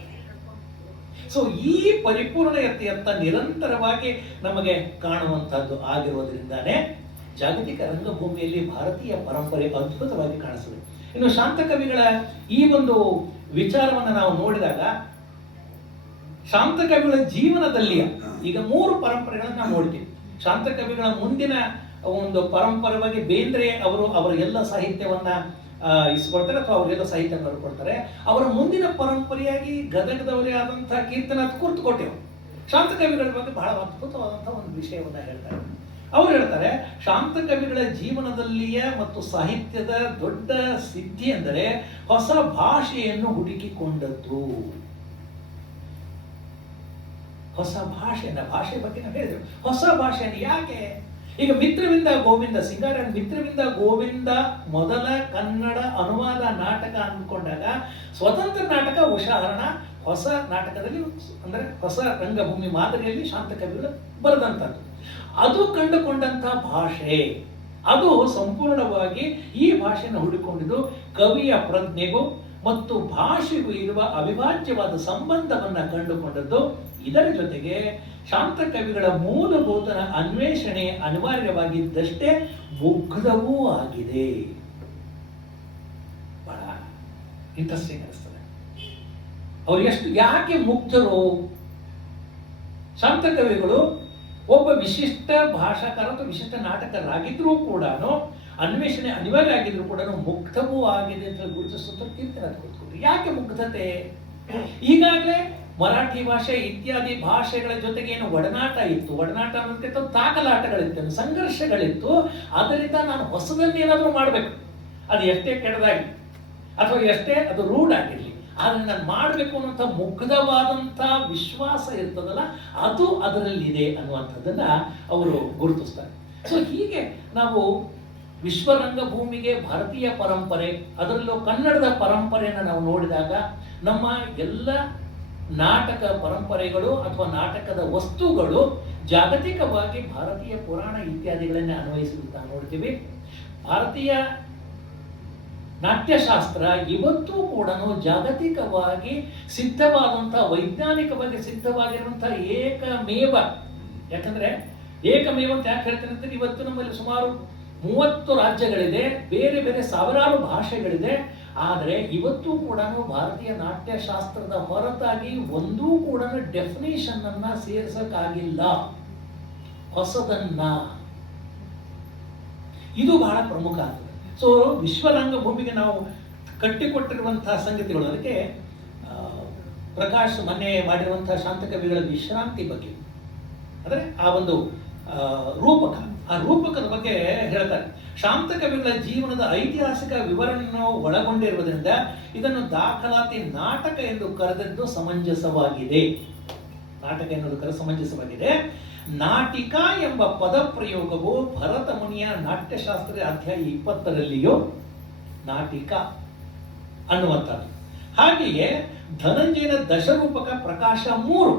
ಸೊ ಈ ಪರಿಪೂರ್ಣತೆಯತ್ತ ನಿರಂತರವಾಗಿ ನಮಗೆ ಕಾಣುವಂತಹದ್ದು ಆಗಿರೋದ್ರಿಂದಾನೇ ಜಾಗತಿಕ ರಂಗಭೂಮಿಯಲ್ಲಿ ಭಾರತೀಯ ಪರಂಪರೆ ಅದ್ಭುತವಾಗಿ ಕಾಣಿಸ್ತದೆ. ಇನ್ನು ಶಾಂತಕವಿಗಳ ಈ ಒಂದು ವಿಚಾರವನ್ನು ನಾವು ನೋಡಿದಾಗ, ಶಾಂತಕವಿಗಳ ಜೀವನದಲ್ಲಿ ಈಗ 3 ಪರಂಪರೆಗಳನ್ನು ನಾವು ನೋಡ್ತೀವಿ. ಶಾಂತಕವಿಗಳ ಮುಂದಿನ ಒಂದು ಪರಂಪರವಾಗಿ ಬೇಂದ್ರೆ ಅವರು ಅವರ ಎಲ್ಲ ಸಾಹಿತ್ಯವನ್ನ ಇಸ್ಕೊಳ್ತಾರೆ ಅಥವಾ ಅವರೆಲ್ಲ ಸಾಹಿತ್ಯ ಬರ್ಕೊಳ್ತಾರೆ. ಅವರ ಮುಂದಿನ ಪರಂಪರೆಯಾಗಿ ಗದಗದವರೇ ಆದಂತಹ ಕೀರ್ತನ ಕುರ್ತು ಕೊಟ್ಟೆವು. ಶಾಂತಕವಿಗಳ ಬಗ್ಗೆ ಬಹಳ ಅದ್ಭುತವಾದಂತಹ ಒಂದು ವಿಷಯವನ್ನ ಹೇಳ್ತಾರೆ. ಅವ್ರು ಹೇಳ್ತಾರೆ, ಶಾಂತಕವಿಗಳ ಜೀವನದಲ್ಲಿಯ ಮತ್ತು ಸಾಹಿತ್ಯದ ದೊಡ್ಡ ಸಿದ್ಧಿ ಎಂದರೆ ಹೊಸ ಭಾಷೆಯನ್ನು ಹುಡುಕಿಕೊಂಡದ್ದು. ಹೊಸ ಭಾಷೆ ಬಗ್ಗೆ ನಾವು ಹೇಳಿದ್ರು. ಹೊಸ ಭಾಷೆಯನ್ನು ಯಾಕೆ? ಈಗ ಮಿತ್ರವಿಂದ ಗೋವಿಂದ, ಸಿಂಗಾರ ಮಿತ್ರವಿಂದ ಗೋವಿಂದ ಮೊದಲ ಕನ್ನಡ ಅನುವಾದ ನಾಟಕ ಅಂದ್ಕೊಂಡಾಗ ಸ್ವತಂತ್ರ ನಾಟಕ ಉಷಾಹರಣ ಹೊಸ ನಾಟಕದಲ್ಲಿ ಅಂದ್ರೆ ಹೊಸ ರಂಗಭೂಮಿ ಮಾದರಿಯಲ್ಲಿ ಶಾಂತಕವಿಗಳು ಬರೆದಂಥದ್ದು. ಅದು ಕಂಡುಕೊಂಡಂತ ಭಾಷೆ, ಅದು ಸಂಪೂರ್ಣವಾಗಿ ಈ ಭಾಷೆಯನ್ನು ಹುಡುಕೊಂಡಿದ್ದು ಕವಿಯ ಪ್ರಜ್ಞೆಗೂ ಮತ್ತು ಭಾಷೆಗೂ ಇರುವ ಅವಿಭಾಜ್ಯವಾದ ಸಂಬಂಧವನ್ನ ಕಂಡುಕೊಂಡದ್ದು. ಇದರ ಜೊತೆಗೆ ಶಾಂತಕವಿಗಳ ಮೂಲಭೂತ ಅನ್ವೇಷಣೆ ಅನಿವಾರ್ಯವಾಗಿದ್ದಷ್ಟೇ ಮುಗ್ಧವೂ ಆಗಿದೆ. ಬಹಳ ಇಂಟ್ರೆಸ್ಟಿಂಗ್ ಅನಿಸ್ತದೆ. ಅವ್ರು ಯಾಕೆ ಮುಗ್ಧರು? ಶಾಂತಕವಿಗಳು ಒಬ್ಬ ವಿಶಿಷ್ಟ ಭಾಷಾಕಾರ ಅಥವಾ ವಿಶಿಷ್ಟ ನಾಟಕರಾಗಿದ್ರೂ ಕೂಡ ಅನ್ವೇಷಣೆ ಅನಿವಾರ್ಯ ಆಗಿದ್ರು ಕೂಡ ಮುಗ್ಧವೂ ಆಗಿದೆ ಅಂತ ಗುರುತಿಸುತ್ತ ಕೀರ್ತನೆ ಕೂತ್ಕೊಂಡ್ರು. ಯಾಕೆ ಮುಗ್ಧತೆ? ಈಗಾಗಲೇ ಮರಾಠಿ ಭಾಷೆ ಇತ್ಯಾದಿ ಭಾಷೆಗಳ ಜೊತೆಗೆ ಏನು ಒಡನಾಟ ಇತ್ತು, ಒಡನಾಟ ಅನ್ನೋದಕ್ಕಿಂತ ತಾಕಲಾಟಗಳಿತ್ತು, ಸಂಘರ್ಷಗಳಿತ್ತು. ಅದರಿಂದ ನಾನು ಹೊಸದನ್ನೇನಾದ್ರೂ ಮಾಡಬೇಕು, ಅದು ಎಷ್ಟೇ ಕೆಟ್ಟದಾಗಿ ಅಥವಾ ಎಷ್ಟೇ ಅದು ರೂಢ ಆಗಿರಲಿ, ಆದ್ರೆ ನಾನು ಮಾಡಬೇಕು ಅನ್ನುವಂಥ ಮುಗ್ಧವಾದಂಥ ವಿಶ್ವಾಸ ಇರ್ತದಲ್ಲ, ಅದು ಅದರಲ್ಲಿದೆ ಅನ್ನುವಂಥದ್ದನ್ನ ಅವರು ಗುರುತಿಸ್ತಾರೆ. ಸೊ ಹೀಗೆ ನಾವು ವಿಶ್ವರಂಗಭೂಮಿಗೆ ಭಾರತೀಯ ಪರಂಪರೆ, ಅದರಲ್ಲೂ ಕನ್ನಡದ ಪರಂಪರೆಯನ್ನು ನಾವು ನೋಡಿದಾಗ ನಮ್ಮ ಎಲ್ಲ ನಾಟಕ ಪರಂಪರೆಗಳು ಅಥವಾ ನಾಟಕದ ವಸ್ತುಗಳು ಜಾಗತಿಕವಾಗಿ ಭಾರತೀಯ ಪುರಾಣ ಇತ್ಯಾದಿಗಳನ್ನ ಅನ್ವಯಿಸುತ್ತಾ ನೋಡ್ತೀವಿ. ಭಾರತೀಯ ನಾಟ್ಯಶಾಸ್ತ್ರ ಇವತ್ತೂ ಕೂಡ ಜಾಗತಿಕವಾಗಿ ಸಿದ್ಧವಾದಂತಹ, ವೈಜ್ಞಾನಿಕವಾಗಿ ಸಿದ್ಧವಾಗಿರುವಂತಹ ಏಕಮೇವ. ಯಾಕಂದ್ರೆ ಏಕಮೇವ ಅಂತ ಯಾಕೆ ಹೇಳ್ತೇನೆ ಅಂದ್ರೆ, ಇವತ್ತು ನಮ್ಮಲ್ಲಿ ಸುಮಾರು 30 ರಾಜ್ಯಗಳಿದೆ, ಬೇರೆ ಬೇರೆ ಸಾವಿರಾರು ಭಾಷೆಗಳಿದೆ. ಆದರೆ ಇವತ್ತೂ ಕೂಡ ಭಾರತೀಯ ನಾಟ್ಯಶಾಸ್ತ್ರದ ಹೊರತಾಗಿ ಒಂದೂ ಕೂಡ ಡೆಫಿನೇಷನ್ ಅನ್ನ ಸೇರಿಸಕ್ಕಾಗಿಲ್ಲ, ಹೊಸದನ್ನ. ಇದು ಬಹಳ ಪ್ರಮುಖ ಆಗ್ತದೆ. ಸೊ ವಿಶ್ವರಂಗಭೂಮಿಗೆ ನಾವು ಕಟ್ಟಿಕೊಟ್ಟಿರುವಂತಹ ಸಂಗತಿಗಳು, ಅದಕ್ಕೆ ಪ್ರಕಾಶ್ ಮೊನ್ನೆ ಮಾಡಿರುವಂತಹ ಶಾಂತಕವಿಗಳ ವಿಶ್ರಾಂತಿ ಬಗ್ಗೆ, ಅಂದರೆ ಆ ಒಂದು ರೂಪಕ, ಆ ರೂಪಕದ ಬಗ್ಗೆ ಹೇಳ್ತಾರೆ. ಶಾಂತಕವಿಗಳ ಜೀವನದ ಐತಿಹಾಸಿಕ ವಿವರಣೆಯನ್ನು ಒಳಗೊಂಡಿರುವುದರಿಂದ ಇದನ್ನು ದಾಖಲಾತಿ ನಾಟಕ ಎಂದು ಕರೆದದ್ದು ಸಮಂಜಸವಾಗಿದೆ. ನಾಟಕ ಎನ್ನುವುದು ಸಮಂಜಸವಾಗಿದೆ. ನಾಟಿಕ ಎಂಬ ಪದ ಪ್ರಯೋಗವು ಭರತ ಮುನಿಯ ನಾಟ್ಯಶಾಸ್ತ್ರದ ಅಧ್ಯಾಯ 20ರಲ್ಲಿಯೂ ನಾಟಿಕ ಅನ್ನುವಂಥದ್ದು. ಹಾಗೆಯೇ ಧನಂಜಯನ ದಶರೂಪಕ ಪ್ರಕಾಶ 3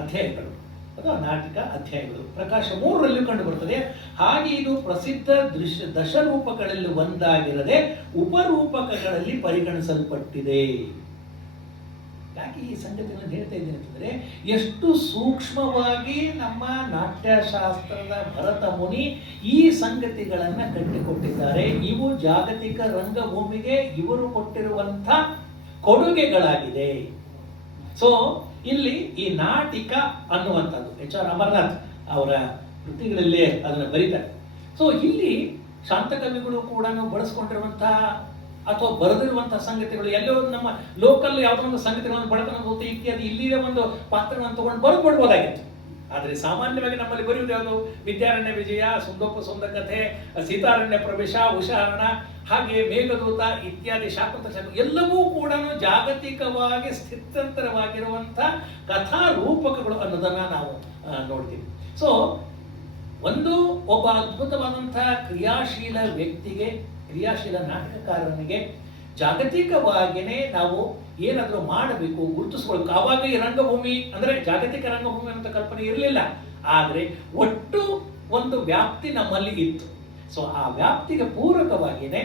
ಅಧ್ಯಾಯಗಳು, ಅಥವಾ ನಾಟಕ ಅಧ್ಯಾಯಗಳು ಪ್ರಕಾಶ 3ರಲ್ಲೂ ಕಂಡು ಬರುತ್ತದೆ. ಹಾಗೆ ಇದು ಪ್ರಸಿದ್ಧ ದಶರೂಪಗಳಲ್ಲಿ ಒಂದಾಗಿರದೆ ಉಪರೂಪಕಗಳಲ್ಲಿ ಪರಿಗಣಿಸಲ್ಪಟ್ಟಿದೆ. ಯಾಕೆ ಈ ಸಂಗತಿಗಳನ್ನು ಹೇಳ್ತಾ ಇದ್ದೇನೆ ಅಂತಂದ್ರೆ, ಎಷ್ಟು ಸೂಕ್ಷ್ಮವಾಗಿ ನಮ್ಮ ನಾಟ್ಯಶಾಸ್ತ್ರದ ಭರತ ಮುನಿ ಈ ಸಂಗತಿಗಳನ್ನ ಕಟ್ಟಿಕೊಟ್ಟಿದ್ದಾರೆ. ಇವು ಜಾಗತಿಕ ರಂಗಭೂಮಿಗೆ ಇವರು ಕೊಟ್ಟಿರುವಂಥ ಕೊಡುಗೆಗಳಾಗಿದೆ. ಸೊ ಇಲ್ಲಿ ಈ ನಾಟಿಕ ಅನ್ನುವಂಥದ್ದು HR ಅಮರನಾಥ್ ಅವರ ಕೃತಿಗಳಲ್ಲಿ ಅದನ್ನು ಬರೀತಾರೆ. ಸೊ ಇಲ್ಲಿ ಶಾಂತಕವಿಗಳು ಕೂಡ ಬಳಸ್ಕೊಂಡಿರುವಂತಹ ಅಥವಾ ಬರೆದಿರುವಂತಹ ಸಂಗತಿಗಳು ಎಲ್ಲೋ ನಮ್ಮ ಲೋಕಲ್ ಯಾವುದೋ ಒಂದು ಸಂಗತಿಗಳನ್ನು ಬಳಕೆ ಇತ್ಯಾದಿ ಇಲ್ಲಿಯ ಒಂದು ಪಾತ್ರಗಳನ್ನು ತಗೊಂಡು ಬರೆದ್ಬಿಡ್ಬೋದಾಗಿತ್ತು. ಆದರೆ ಸಾಮಾನ್ಯವಾಗಿ ನಮ್ಮಲ್ಲಿ ಬರೆಯುವುದು ಯಾವುದು? ವಿದ್ಯಾರಣ್ಯ ವಿಜಯ, ಸುಂದೋಪ ಸುಂದ ಕಥೆ, ಸೀತಾರಣ್ಯ ಪ್ರವೇಶ, ಉಷಾಹರಣ, ಹಾಗೆ ಮೇಘದೂತ ಇತ್ಯಾದಿ ಶಾಕುಂತಲ ಎಲ್ಲವೂ ಕೂಡ ಜಾಗತಿಕವಾಗಿ ಸ್ಥಿತ್ಯಂತರವಾಗಿರುವಂಥ ಕಥಾ ರೂಪಕಗಳು ಅನ್ನೋದನ್ನ ನಾವು ನೋಡ್ತೀವಿ. ಸೊ ಒಬ್ಬ ಅದ್ಭುತವಾದಂತಹ ಕ್ರಿಯಾಶೀಲ ವ್ಯಕ್ತಿಗೆ, ಕ್ರಿಯಾಶೀಲ ನಾಟಕಕಾರನಿಗೆ ಜಾಗತಿಕವಾಗಿಯೇ ನಾವು ಏನಾದರೂ ಮಾಡಬೇಕು, ಗುರುತಿಸ್ಕೊಳ್ಬೇಕು. ಆವಾಗ ಈ ರಂಗಭೂಮಿ ಅಂದ್ರೆ ಜಾಗತಿಕ ರಂಗಭೂಮಿ ಅಂತ ಕಲ್ಪನೆ ಇರಲಿಲ್ಲ, ಆದರೆ ಒಟ್ಟು ಒಂದು ವ್ಯಾಪ್ತಿ ನಮ್ಮಲ್ಲಿ ಇತ್ತು. ಸೊ ಆ ವ್ಯಾಪ್ತಿಗೆ ಪೂರಕವಾಗಿಯೇ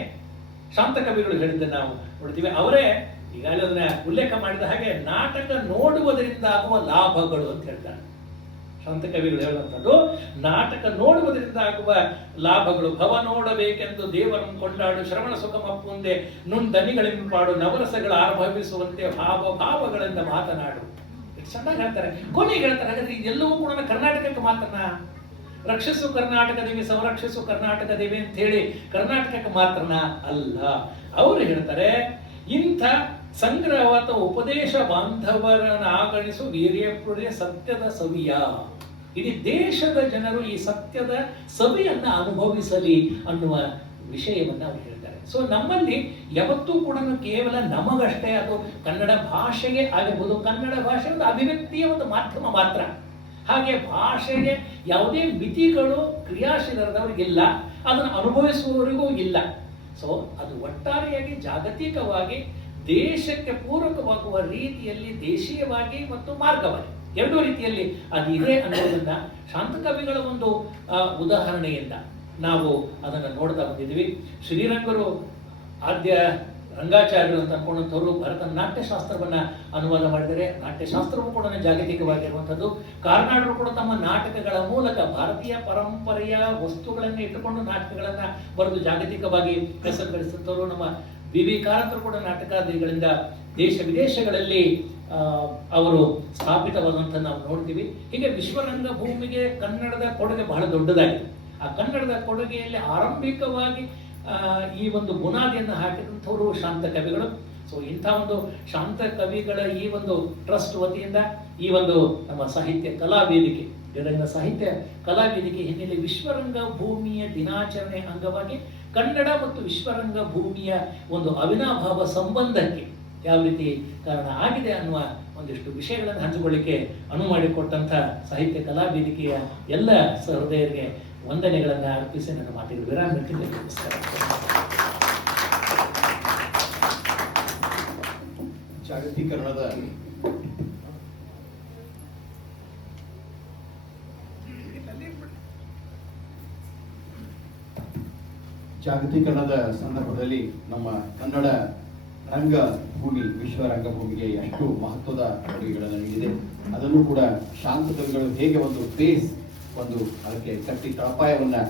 ಶಾಂತಕವಿಗಳು ಹೇಳಿದ್ದನ್ನು ನಾವು ನೋಡ್ತೀವಿ. ಅವರೇ ಈಗಾಗಲೇ ಅದನ್ನ ಉಲ್ಲೇಖ ಮಾಡಿದ ಹಾಗೆ ನಾಟಕ ನೋಡುವುದರಿಂದ ಆಗುವ ಲಾಭಗಳು ಅಂತ ಹೇಳ್ತಾರೆ. ಶಾಂತಕವಿಗಳು ಹೇಳುವಂಥದ್ದು ನಾಟಕ ನೋಡುವುದರಿಂದ ಆಗುವ ಲಾಭಗಳು. ಭವ ನೋಡಬೇಕೆಂದು ದೇವರನ್ನು ಕೊಂಡಾಡು, ಶ್ರವಣ ಸುಖಮಪ್ಪುಂದೆ ನುಂದನಿಗಳಿಂಪಾಡು, ನವರಸಗಳ ಆರ್ಭವಿಸುವಂತೆ ಭಾವಗಳಿಂದ ಮಾತನಾಡು. ಎಷ್ಟು ಚೆನ್ನಾಗಿ ಹೇಳ್ತಾರೆ. ಕೊನೆಗೆ ಹೇಳ್ತಾರೆ, ಹಾಗಾದ್ರೆ ಇದೆಲ್ಲವೂ ಕೂಡ ಕರ್ನಾಟಕಕ್ಕೆ ಮಾತ್ರನಾ? ರಕ್ಷಿಸು ಕರ್ನಾಟಕ ದೇವಿ, ಸಂರಕ್ಷಿಸು ಕರ್ನಾಟಕ ದೇವಿ ಅಂತ ಹೇಳಿ ಕರ್ನಾಟಕಕ್ಕೆ ಮಾತ್ರನಾ? ಅಲ್ಲ. ಅವರು ಹೇಳ್ತಾರೆ, ಇಂಥ ಸಂಗ್ರಹ ಅಥವಾ ಉಪದೇಶ ಬಾಂಧವರನ್ನ ಆಗಣಿಸು ವೀರ್ಯಪುರಿಯ ಸತ್ಯದ ಸವಿಯ. ಇಡೀ ದೇಶದ ಜನರು ಈ ಸತ್ಯದ ಸವಿಯನ್ನ ಅನುಭವಿಸಲಿ ಅನ್ನುವ ವಿಷಯವನ್ನ ಅವರು ಹೇಳ್ತಾರೆ. ಸೊ ನಮ್ಮಲ್ಲಿ ಯಾವತ್ತೂ ಕೂಡ ಕೇವಲ ನಮಗಷ್ಟೇ, ಅದು ಕನ್ನಡ ಭಾಷೆಗೆ ಆಗಿರ್ಬೋದು, ಕನ್ನಡ ಭಾಷೆ ಒಂದು ಅಭಿವ್ಯಕ್ತಿಯ ಒಂದು ಮಾಧ್ಯಮ ಮಾತ್ರ. ಹಾಗೆ ಭಾಷೆಗೆ ಯಾವುದೇ ಮಿತಿಗಳು ಕ್ರಿಯಾಶೀಲರದವರಿಗಿಲ್ಲ, ಅದನ್ನು ಅನುಭವಿಸುವವರಿಗೂ ಇಲ್ಲ. ಸೊ ಅದು ಒಟ್ಟಾರೆಯಾಗಿ ಜಾಗತಿಕವಾಗಿ ದೇಶಕ್ಕೆ ಪೂರಕವಾಗುವ ರೀತಿಯಲ್ಲಿ ದೇಶೀಯವಾಗಿ ಮತ್ತು ಮಾರ್ಗವಾಗಿ ಎರಡೂ ರೀತಿಯಲ್ಲಿ ಅದಿದೆ ಅನ್ನೋದನ್ನ ಶಾಂತಕವಿಗಳ ಒಂದು ಉದಾಹರಣೆಯಿಂದ ನಾವು ಅದನ್ನು ನೋಡ್ತಾ ಬಂದಿದ್ದೀವಿ. ಶ್ರೀರಂಗರು ಆದ್ಯ ರಂಗಾಚಾರ್ಯರು ಅಂತ ಅನ್ಕೊಂಡಂಥವ್ರು ಭರತನ ನಾಟ್ಯಶಾಸ್ತ್ರವನ್ನ ಅನುವಾದ ಮಾಡಿದರೆ, ನಾಟ್ಯಶಾಸ್ತ್ರವೂ ಕೂಡ ಜಾಗತಿಕವಾಗಿರುವಂಥದ್ದು. ಕಾರ್ನಾಡರು ಕೂಡ ತಮ್ಮ ನಾಟಕಗಳ ಮೂಲಕ ಭಾರತೀಯ ಪರಂಪರೆಯ ವಸ್ತುಗಳನ್ನು ಇಟ್ಟುಕೊಂಡು ನಾಟಕಗಳನ್ನ ಬರೆದು ಜಾಗತಿಕವಾಗಿ ಹೆಸರು ಗಳಿಸುತ್ತವರು. ನಮ್ಮ BV ಕಾರಂತರು ಕೂಡ ನಾಟಕಾದಿಗಳಿಂದ ದೇಶ ವಿದೇಶಗಳಲ್ಲಿ ಅವರು ಸ್ಥಾಪಿತವಾದಂಥ ನಾವು ನೋಡ್ತೀವಿ. ಹೀಗೆ ವಿಶ್ವರಂಗ ಭೂಮಿಗೆ ಕನ್ನಡದ ಕೊಡುಗೆ ಬಹಳ ದೊಡ್ಡದಾಗಿದೆ. ಆ ಕನ್ನಡದ ಕೊಡುಗೆಯಲ್ಲಿ ಆರಂಭಿಕವಾಗಿ ಈ ಒಂದು ಬುನಾದಿಯನ್ನು ಹಾಕಿದಂಥವರು ಶಾಂತ ಕವಿಗಳು. ಸೊ ಇಂಥ ಒಂದು ಶಾಂತ ಕವಿಗಳ ಈ ಒಂದು ಟ್ರಸ್ಟ್ ವತಿಯಿಂದ ಈ ಒಂದು ನಮ್ಮ ಸಾಹಿತ್ಯ ಕಲಾವೇದಿಕೆ, ಗದಗಿನ ಸಾಹಿತ್ಯ ಕಲಾವೇದಿಕೆ ಹಿನ್ನೆಲೆ ವಿಶ್ವರಂಗ ಭೂಮಿಯ ದಿನಾಚರಣೆ ಅಂಗವಾಗಿ ಕನ್ನಡ ಮತ್ತು ವಿಶ್ವರಂಗ ಭೂಮಿಯ ಒಂದು ಅವಿನಾಭಾವ ಸಂಬಂಧಕ್ಕೆ ಯಾವ ರೀತಿ ಕಾರಣ ಆಗಿದೆ ಅನ್ನುವ ಒಂದಿಷ್ಟು ವಿಷಯಗಳನ್ನು ಹಂಚಿಕೊಳ್ಳಿಕ್ಕೆ ಅನುವು ಮಾಡಿಕೊಟ್ಟಂಥ ಸಾಹಿತ್ಯ ಕಲಾವೇದಿಕೆಯ ಎಲ್ಲ ಸಹೃದಯರಿಗೆ ವಂದನೆಗಳನ್ನು ಅರ್ಪಿಸಿ ನನ್ನ ಮಾತಿಗೆ ವಿರಾಮ ನೀಡ್ತೀನಿ. ನಮಸ್ಕಾರ. ಜಾಗತೀಕರಣದ ಜಾಗತೀಕರಣದ ಸಂದರ್ಭದಲ್ಲಿ ನಮ್ಮ ಕನ್ನಡ ರಂಗಭೂಮಿ ವಿಶ್ವ ರಂಗಭೂಮಿಗೆ ಎಷ್ಟು ಮಹತ್ವದ ಕೊಡುಗೆಗಳನ್ನು ನೀಡಿದೆ, ಅದನ್ನು ಕೂಡ ಶಾಂತ ಕವಿಗಳು ಹೇಗೆ ಒಂದು ಬೇಸ್, ಒಂದು ಅದಕ್ಕೆ ಕಟ್ಟಿ ತಳಪಾಯವನ್ನು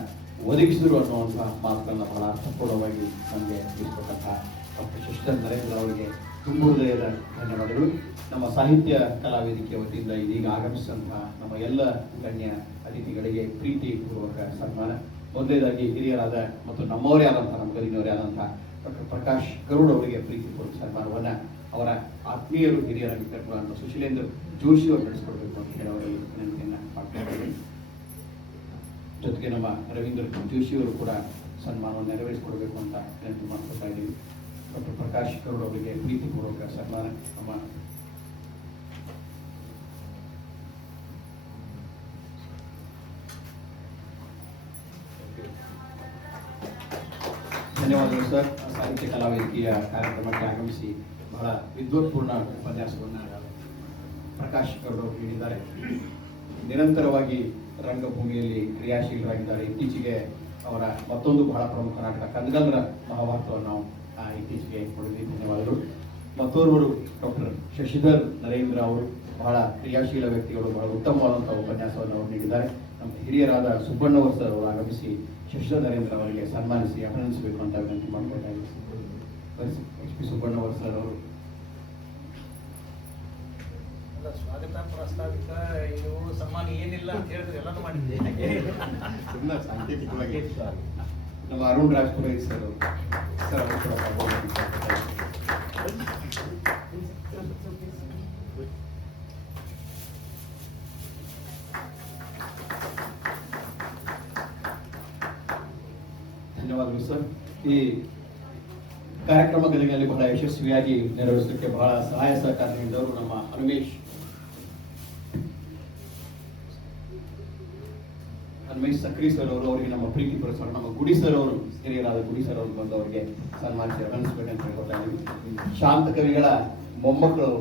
ಒದಗಿಸಿದರು ಅನ್ನುವಂಥ ಮಾತುಗಳನ್ನು ಬಹಳ ಅರ್ಥಪೂರ್ಣವಾಗಿ ನಮಗೆ ತಿಳಿಸಿಕೊಟ್ಟಂತಹ ಡಾಕ್ಟರ್ ಶಶಿಧರ್ ನರೇಂದ್ರ ಅವರಿಗೆ ತುಂಬ ಹೃದಯದ ಧನ್ಯವಾದಗಳು. ನಮ್ಮ ಸಾಹಿತ್ಯ ಕಲಾವೇದಿಕೆಯ ವತಿಯಿಂದ ಇದೀಗ ಆಗಮಿಸಿದಂತಹ ನಮ್ಮ ಎಲ್ಲ ಗಣ್ಯ ಅತಿಥಿಗಳಿಗೆ ಪ್ರೀತಿಪೂರ್ವಕ ಸನ್ಮಾನ. ಮೊದಲನೇದಾಗಿ ಹಿರಿಯರಾದ ಮತ್ತು ನಮ್ಮವರೇ ಆದಂತಹ ನಮ್ಮ ಗದಗಿನವರೇ ಆದಂತಹ ಡಾಕ್ಟರ್ ಪ್ರಕಾಶ್ ಗರುಡ್ ಅವರಿಗೆ ಪ್ರೀತಿಪೂರ್ವಕ ಸನ್ಮಾನವನ್ನು ಅವರ ಆತ್ಮೀಯರು ಹಿರಿಯರಾಗಿ ಕರ್ಕೊಂಡು ಸುಶೀಲೇಂದ್ರ ಜೋಶಿ ಅವರು ನಡೆಸಿಕೊಡ್ಬೇಕು ಅಂತ ಹೇಳಿ ಅವರಲ್ಲಿ ವಿನಂತಿಯನ್ನು ಮಾಡ್ತಾ ಇದ್ದೀನಿ. ಜೊತೆಗೆ ನಮ್ಮ ರವೀಂದ್ರ ಜೋಶಿಯವರು ಕೂಡ ಸನ್ಮಾನವನ್ನು ನೆರವೇರಿಸಿಕೊಡ್ಬೇಕು ಅಂತ ವಿನಂತಿ ಮಾಡ್ಕೊತಾ ಇದ್ದೀವಿ. ಡಾಕ್ಟರ್ ಪ್ರಕಾಶ್ ಕರೋಡ್ ಅವರಿಗೆ ಪ್ರೀತಿಪೂರ್ವಕ ಸನ್ಮಾನ. ನಮ್ಮ ಧನ್ಯವಾದಗಳು ಸರ್. ಸಾಹಿತ್ಯ ಕಲಾ ವೇದಿಕೆಯ ಕಾರ್ಯಕ್ರಮಕ್ಕೆ ಆಗಮಿಸಿ ಬಹಳ ವಿದ್ವತ್ಪೂರ್ಣ ಉಪನ್ಯಾಸವನ್ನು ಪ್ರಕಾಶ್ ಕರೋಡ್ ಅವರು ನೀಡಿದ್ದಾರೆ. ನಿರಂತರವಾಗಿ ರಂಗಭೂಮಿಯಲ್ಲಿ ಕ್ರಿಯಾಶೀಲರಾಗಿದ್ದಾರೆ. ಇತ್ತೀಚೆಗೆ ಅವರ ಮತ್ತೊಂದು ಬಹಳ ಪ್ರಮುಖ ನಾಟಕ ಕನಗಲ್ರ ಮಹಾಭಾರತವನ್ನು ನಾವು ಇತ್ತೀಚೆಗೆ ಕೊಡಿದ್ವಿ. ಧನ್ಯವಾದಗಳು. ಮತ್ತೋರ್ವರು ಡಾಕ್ಟರ್ ಶಶಿಧರ್ ನರೇಂದ್ರ ಅವರು ಬಹಳ ಕ್ರಿಯಾಶೀಲ ವ್ಯಕ್ತಿಗಳು, ಬಹಳ ಉತ್ತಮವಾದಂತಹ ಉಪನ್ಯಾಸವನ್ನು ಅವರು ನೀಡಿದ್ದಾರೆ. ನಮ್ಮ ಹಿರಿಯರಾದ ಸುಬ್ಬಣ್ಣವರ್ ಸರ್ ಅವರು ಆಗಮಿಸಿ ಶಶಿಧರ್ ನರೇಂದ್ರ ಅವರಿಗೆ ಸನ್ಮಾನಿಸಿ ಅಭಿನಂದಿಸಬೇಕು ಅಂತ ವಿನಂತಿ ಮಾಡಬೇಕಾಗಿದೆ. ಎಚ್ ಪಿ ಸುಬ್ಬಣ್ಣವರ್ ಸರ್ ಅವರು. ಸ್ವಾಗತ ಪ್ರಸ್ತಾವಿಕ ಇದು ಸನ್ಮಾನ ಏನಿಲ್ಲ ಅಂತ ಹೇಳಿದ್ರೆ ಎಲ್ಲಾನು ಮಾಡಿದ್ದೆ. ಸುಮ್ಮನೆ ಸಾಂಕೇತಿಕವಾಗಿ ನಮ್ಮ ಅರುಣ್ ರಾಜ್ಪುರೋಹಿತ್ ಸರ್ ಅವರು ಸರ್ ಅವರು ಕೂಡ ಧನ್ಯವಾದಗಳು ಸರ್. ಈ ಕಾರ್ಯಕ್ರಮ ಗದಗಿನಲ್ಲಿ ಬಹಳ ಯಶಸ್ವಿಯಾಗಿ ನೆರವೇರಿಸಲಿಕ್ಕೆ ಬಹಳ ಸಹಾಯ ಸಹಕಾರ ನೀಡಿದವರು ನಮ್ಮ ಹನುಮೇಶ್ ಸಕ್ರಿ ಸರ್ ಅವರು. ಅವರಿಗೆ ನಮ್ಮ ಪ್ರೀತಿ ಪುರಸ್ಕಾರ. ನಮ್ಮ ಗುಡಿ ಸರ್ ಅವರು, ಹಿರಿಯರಾದ ಗುಡಿ ಸರ್ ಅವರು ಬಂದು ಅವರಿಗೆ ಸನ್ಮಾನಿಸಿ ಅಭಿನಂದಿಸಬೇಕಂತ ಹೇಳ್ಕೊತಾ ಇದ್ದೀವಿ. ಶಾಂತ ಕವಿಗಳ ಮೊಮ್ಮಕ್ಕಳು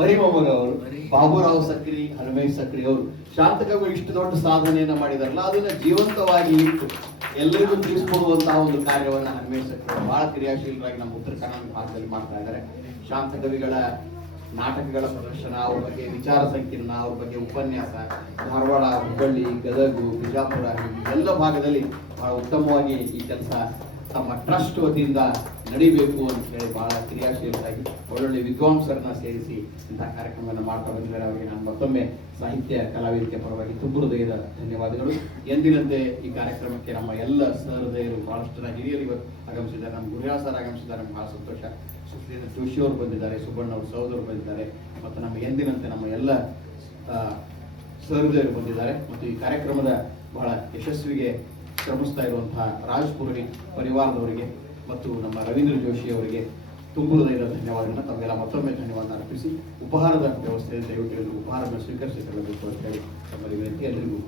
ಮರಿ ಮೊಮ್ಮಗ ಅವರು ಬಾಬುರಾವ್ ಸಕ್ರಿ, ಹನುಮೇಶ್ ಸಕ್ರಿ ಅವರು. ಶಾಂತ ಕವಿಗಳು ಇಷ್ಟು ದೊಡ್ಡ ಸಾಧನೆಯನ್ನ ಮಾಡಿದಾರಲ್ಲ, ಅದನ್ನ ಜೀವಂತವಾಗಿ ಇಟ್ಟು ಎಲ್ಲರಿಗೂ ತಿಳಿಸ್ಕೊಡುವಂತಹ ಒಂದು ಕಾರ್ಯವನ್ನ ಹನುಮೇಶ್ ಸಕ್ರಿ ಅವರು ಬಹಳ ಕ್ರಿಯಾಶೀಲರಾಗಿ ನಮ್ಮ ಉತ್ತರ ಕನ್ನಡ ಭಾಗದಲ್ಲಿ ಮಾಡ್ತಾ ಇದ್ದಾರೆ. ಶಾಂತ ಕವಿಗಳ ನಾಟಕಗಳ ಪ್ರದರ್ಶನ, ಅವ್ರ ಬಗ್ಗೆ ವಿಚಾರ ಸಂಕಿರಣ, ಅವ್ರ ಬಗ್ಗೆ ಉಪನ್ಯಾಸ, ಧಾರವಾಡ, ಹುಬ್ಬಳ್ಳಿ, ಗದಗು, ಬಿಜಾಪುರ ಎಲ್ಲ ಭಾಗದಲ್ಲಿ ಬಹಳ ಉತ್ತಮವಾಗಿ ಈ ಕೆಲಸ ತಮ್ಮ ಟ್ರಸ್ಟ್ ವತಿಯಿಂದ ನಡಿಬೇಕು ಅಂತ ಹೇಳಿ ಬಹಳ ಕ್ರಿಯಾಶೀಲರಾಗಿ ಒಳ್ಳೊಳ್ಳೆ ವಿದ್ವಾಂಸರನ್ನ ಸೇರಿಸಿ ಇಂತಹ ಕಾರ್ಯಕ್ರಮವನ್ನು ಮಾಡ್ತಾ ಬಂದಿದ್ದಾರೆ. ಅವರಿಗೆ ನಾನು ಮತ್ತೊಮ್ಮೆ ಸಾಹಿತ್ಯ ಕಲಾವೇದಿಕೆ ಪರವಾಗಿ ತುಂಬ ಹೃದಯದ ಧನ್ಯವಾದಗಳು. ಎಂದಿನಂತೆ ಈ ಕಾರ್ಯಕ್ರಮಕ್ಕೆ ನಮ್ಮ ಎಲ್ಲ ಸಹೃದಯರು, ಬಹಳಷ್ಟು ಜನ ಹಿರಿಯರು ಇವತ್ತು ಆಗಮಿಸಿದ್ದಾರೆ. ನಮ್ಮ ಗುರುರಾಜ್ ಸರ್ ಆಗಮಿಸಿದ್ದಾರೆ, ನಮ್ಗೆ ಬಹಳ ಸಂತೋಷ. ಸುಶ್ರೀ ಜೋಶಿ ಅವರು ಬಂದಿದ್ದಾರೆ, ಸುಬ್ಬಣ್ಣ ಅವರು ಸಹೋದರರು ಬಂದಿದ್ದಾರೆ, ಮತ್ತು ನಮ್ಮ ಎಂದಿನಂತೆ ನಮ್ಮ ಎಲ್ಲ ಸಹೃದಯರು ಬಂದಿದ್ದಾರೆ. ಮತ್ತು ಈ ಕಾರ್ಯಕ್ರಮದ ಬಹಳ ಯಶಸ್ವಿಗೆ ಶ್ರಮಿಸ್ತಾ ಇರುವಂತಹ ರಾಜ್ ಪುರೋಹಿತ್ ಪರಿವಾರದವರಿಗೆ ಮತ್ತು ನಮ್ಮ ರವೀಂದ್ರ ಜೋಶಿ ಅವರಿಗೆ ತುಂಬ ಹೃದಯದ ಧನ್ಯವಾದಗಳನ್ನ ತಮಗೆಲ್ಲ ಮತ್ತೊಮ್ಮೆ ಧನ್ಯವಾದ ಅರ್ಪಿಸಿ, ಉಪಹಾರದ ವ್ಯವಸ್ಥೆ ದಯವಿಟ್ಟು ಉಪಹಾರವನ್ನು ಸ್ವೀಕರಿಸಿಕೊಳ್ಳಬೇಕು ಅಂತ ಹೇಳಿ ತಮ್ಮಲ್ಲಿ ವಿನಂತಿ. ಎಲ್ಲರಿಗೂ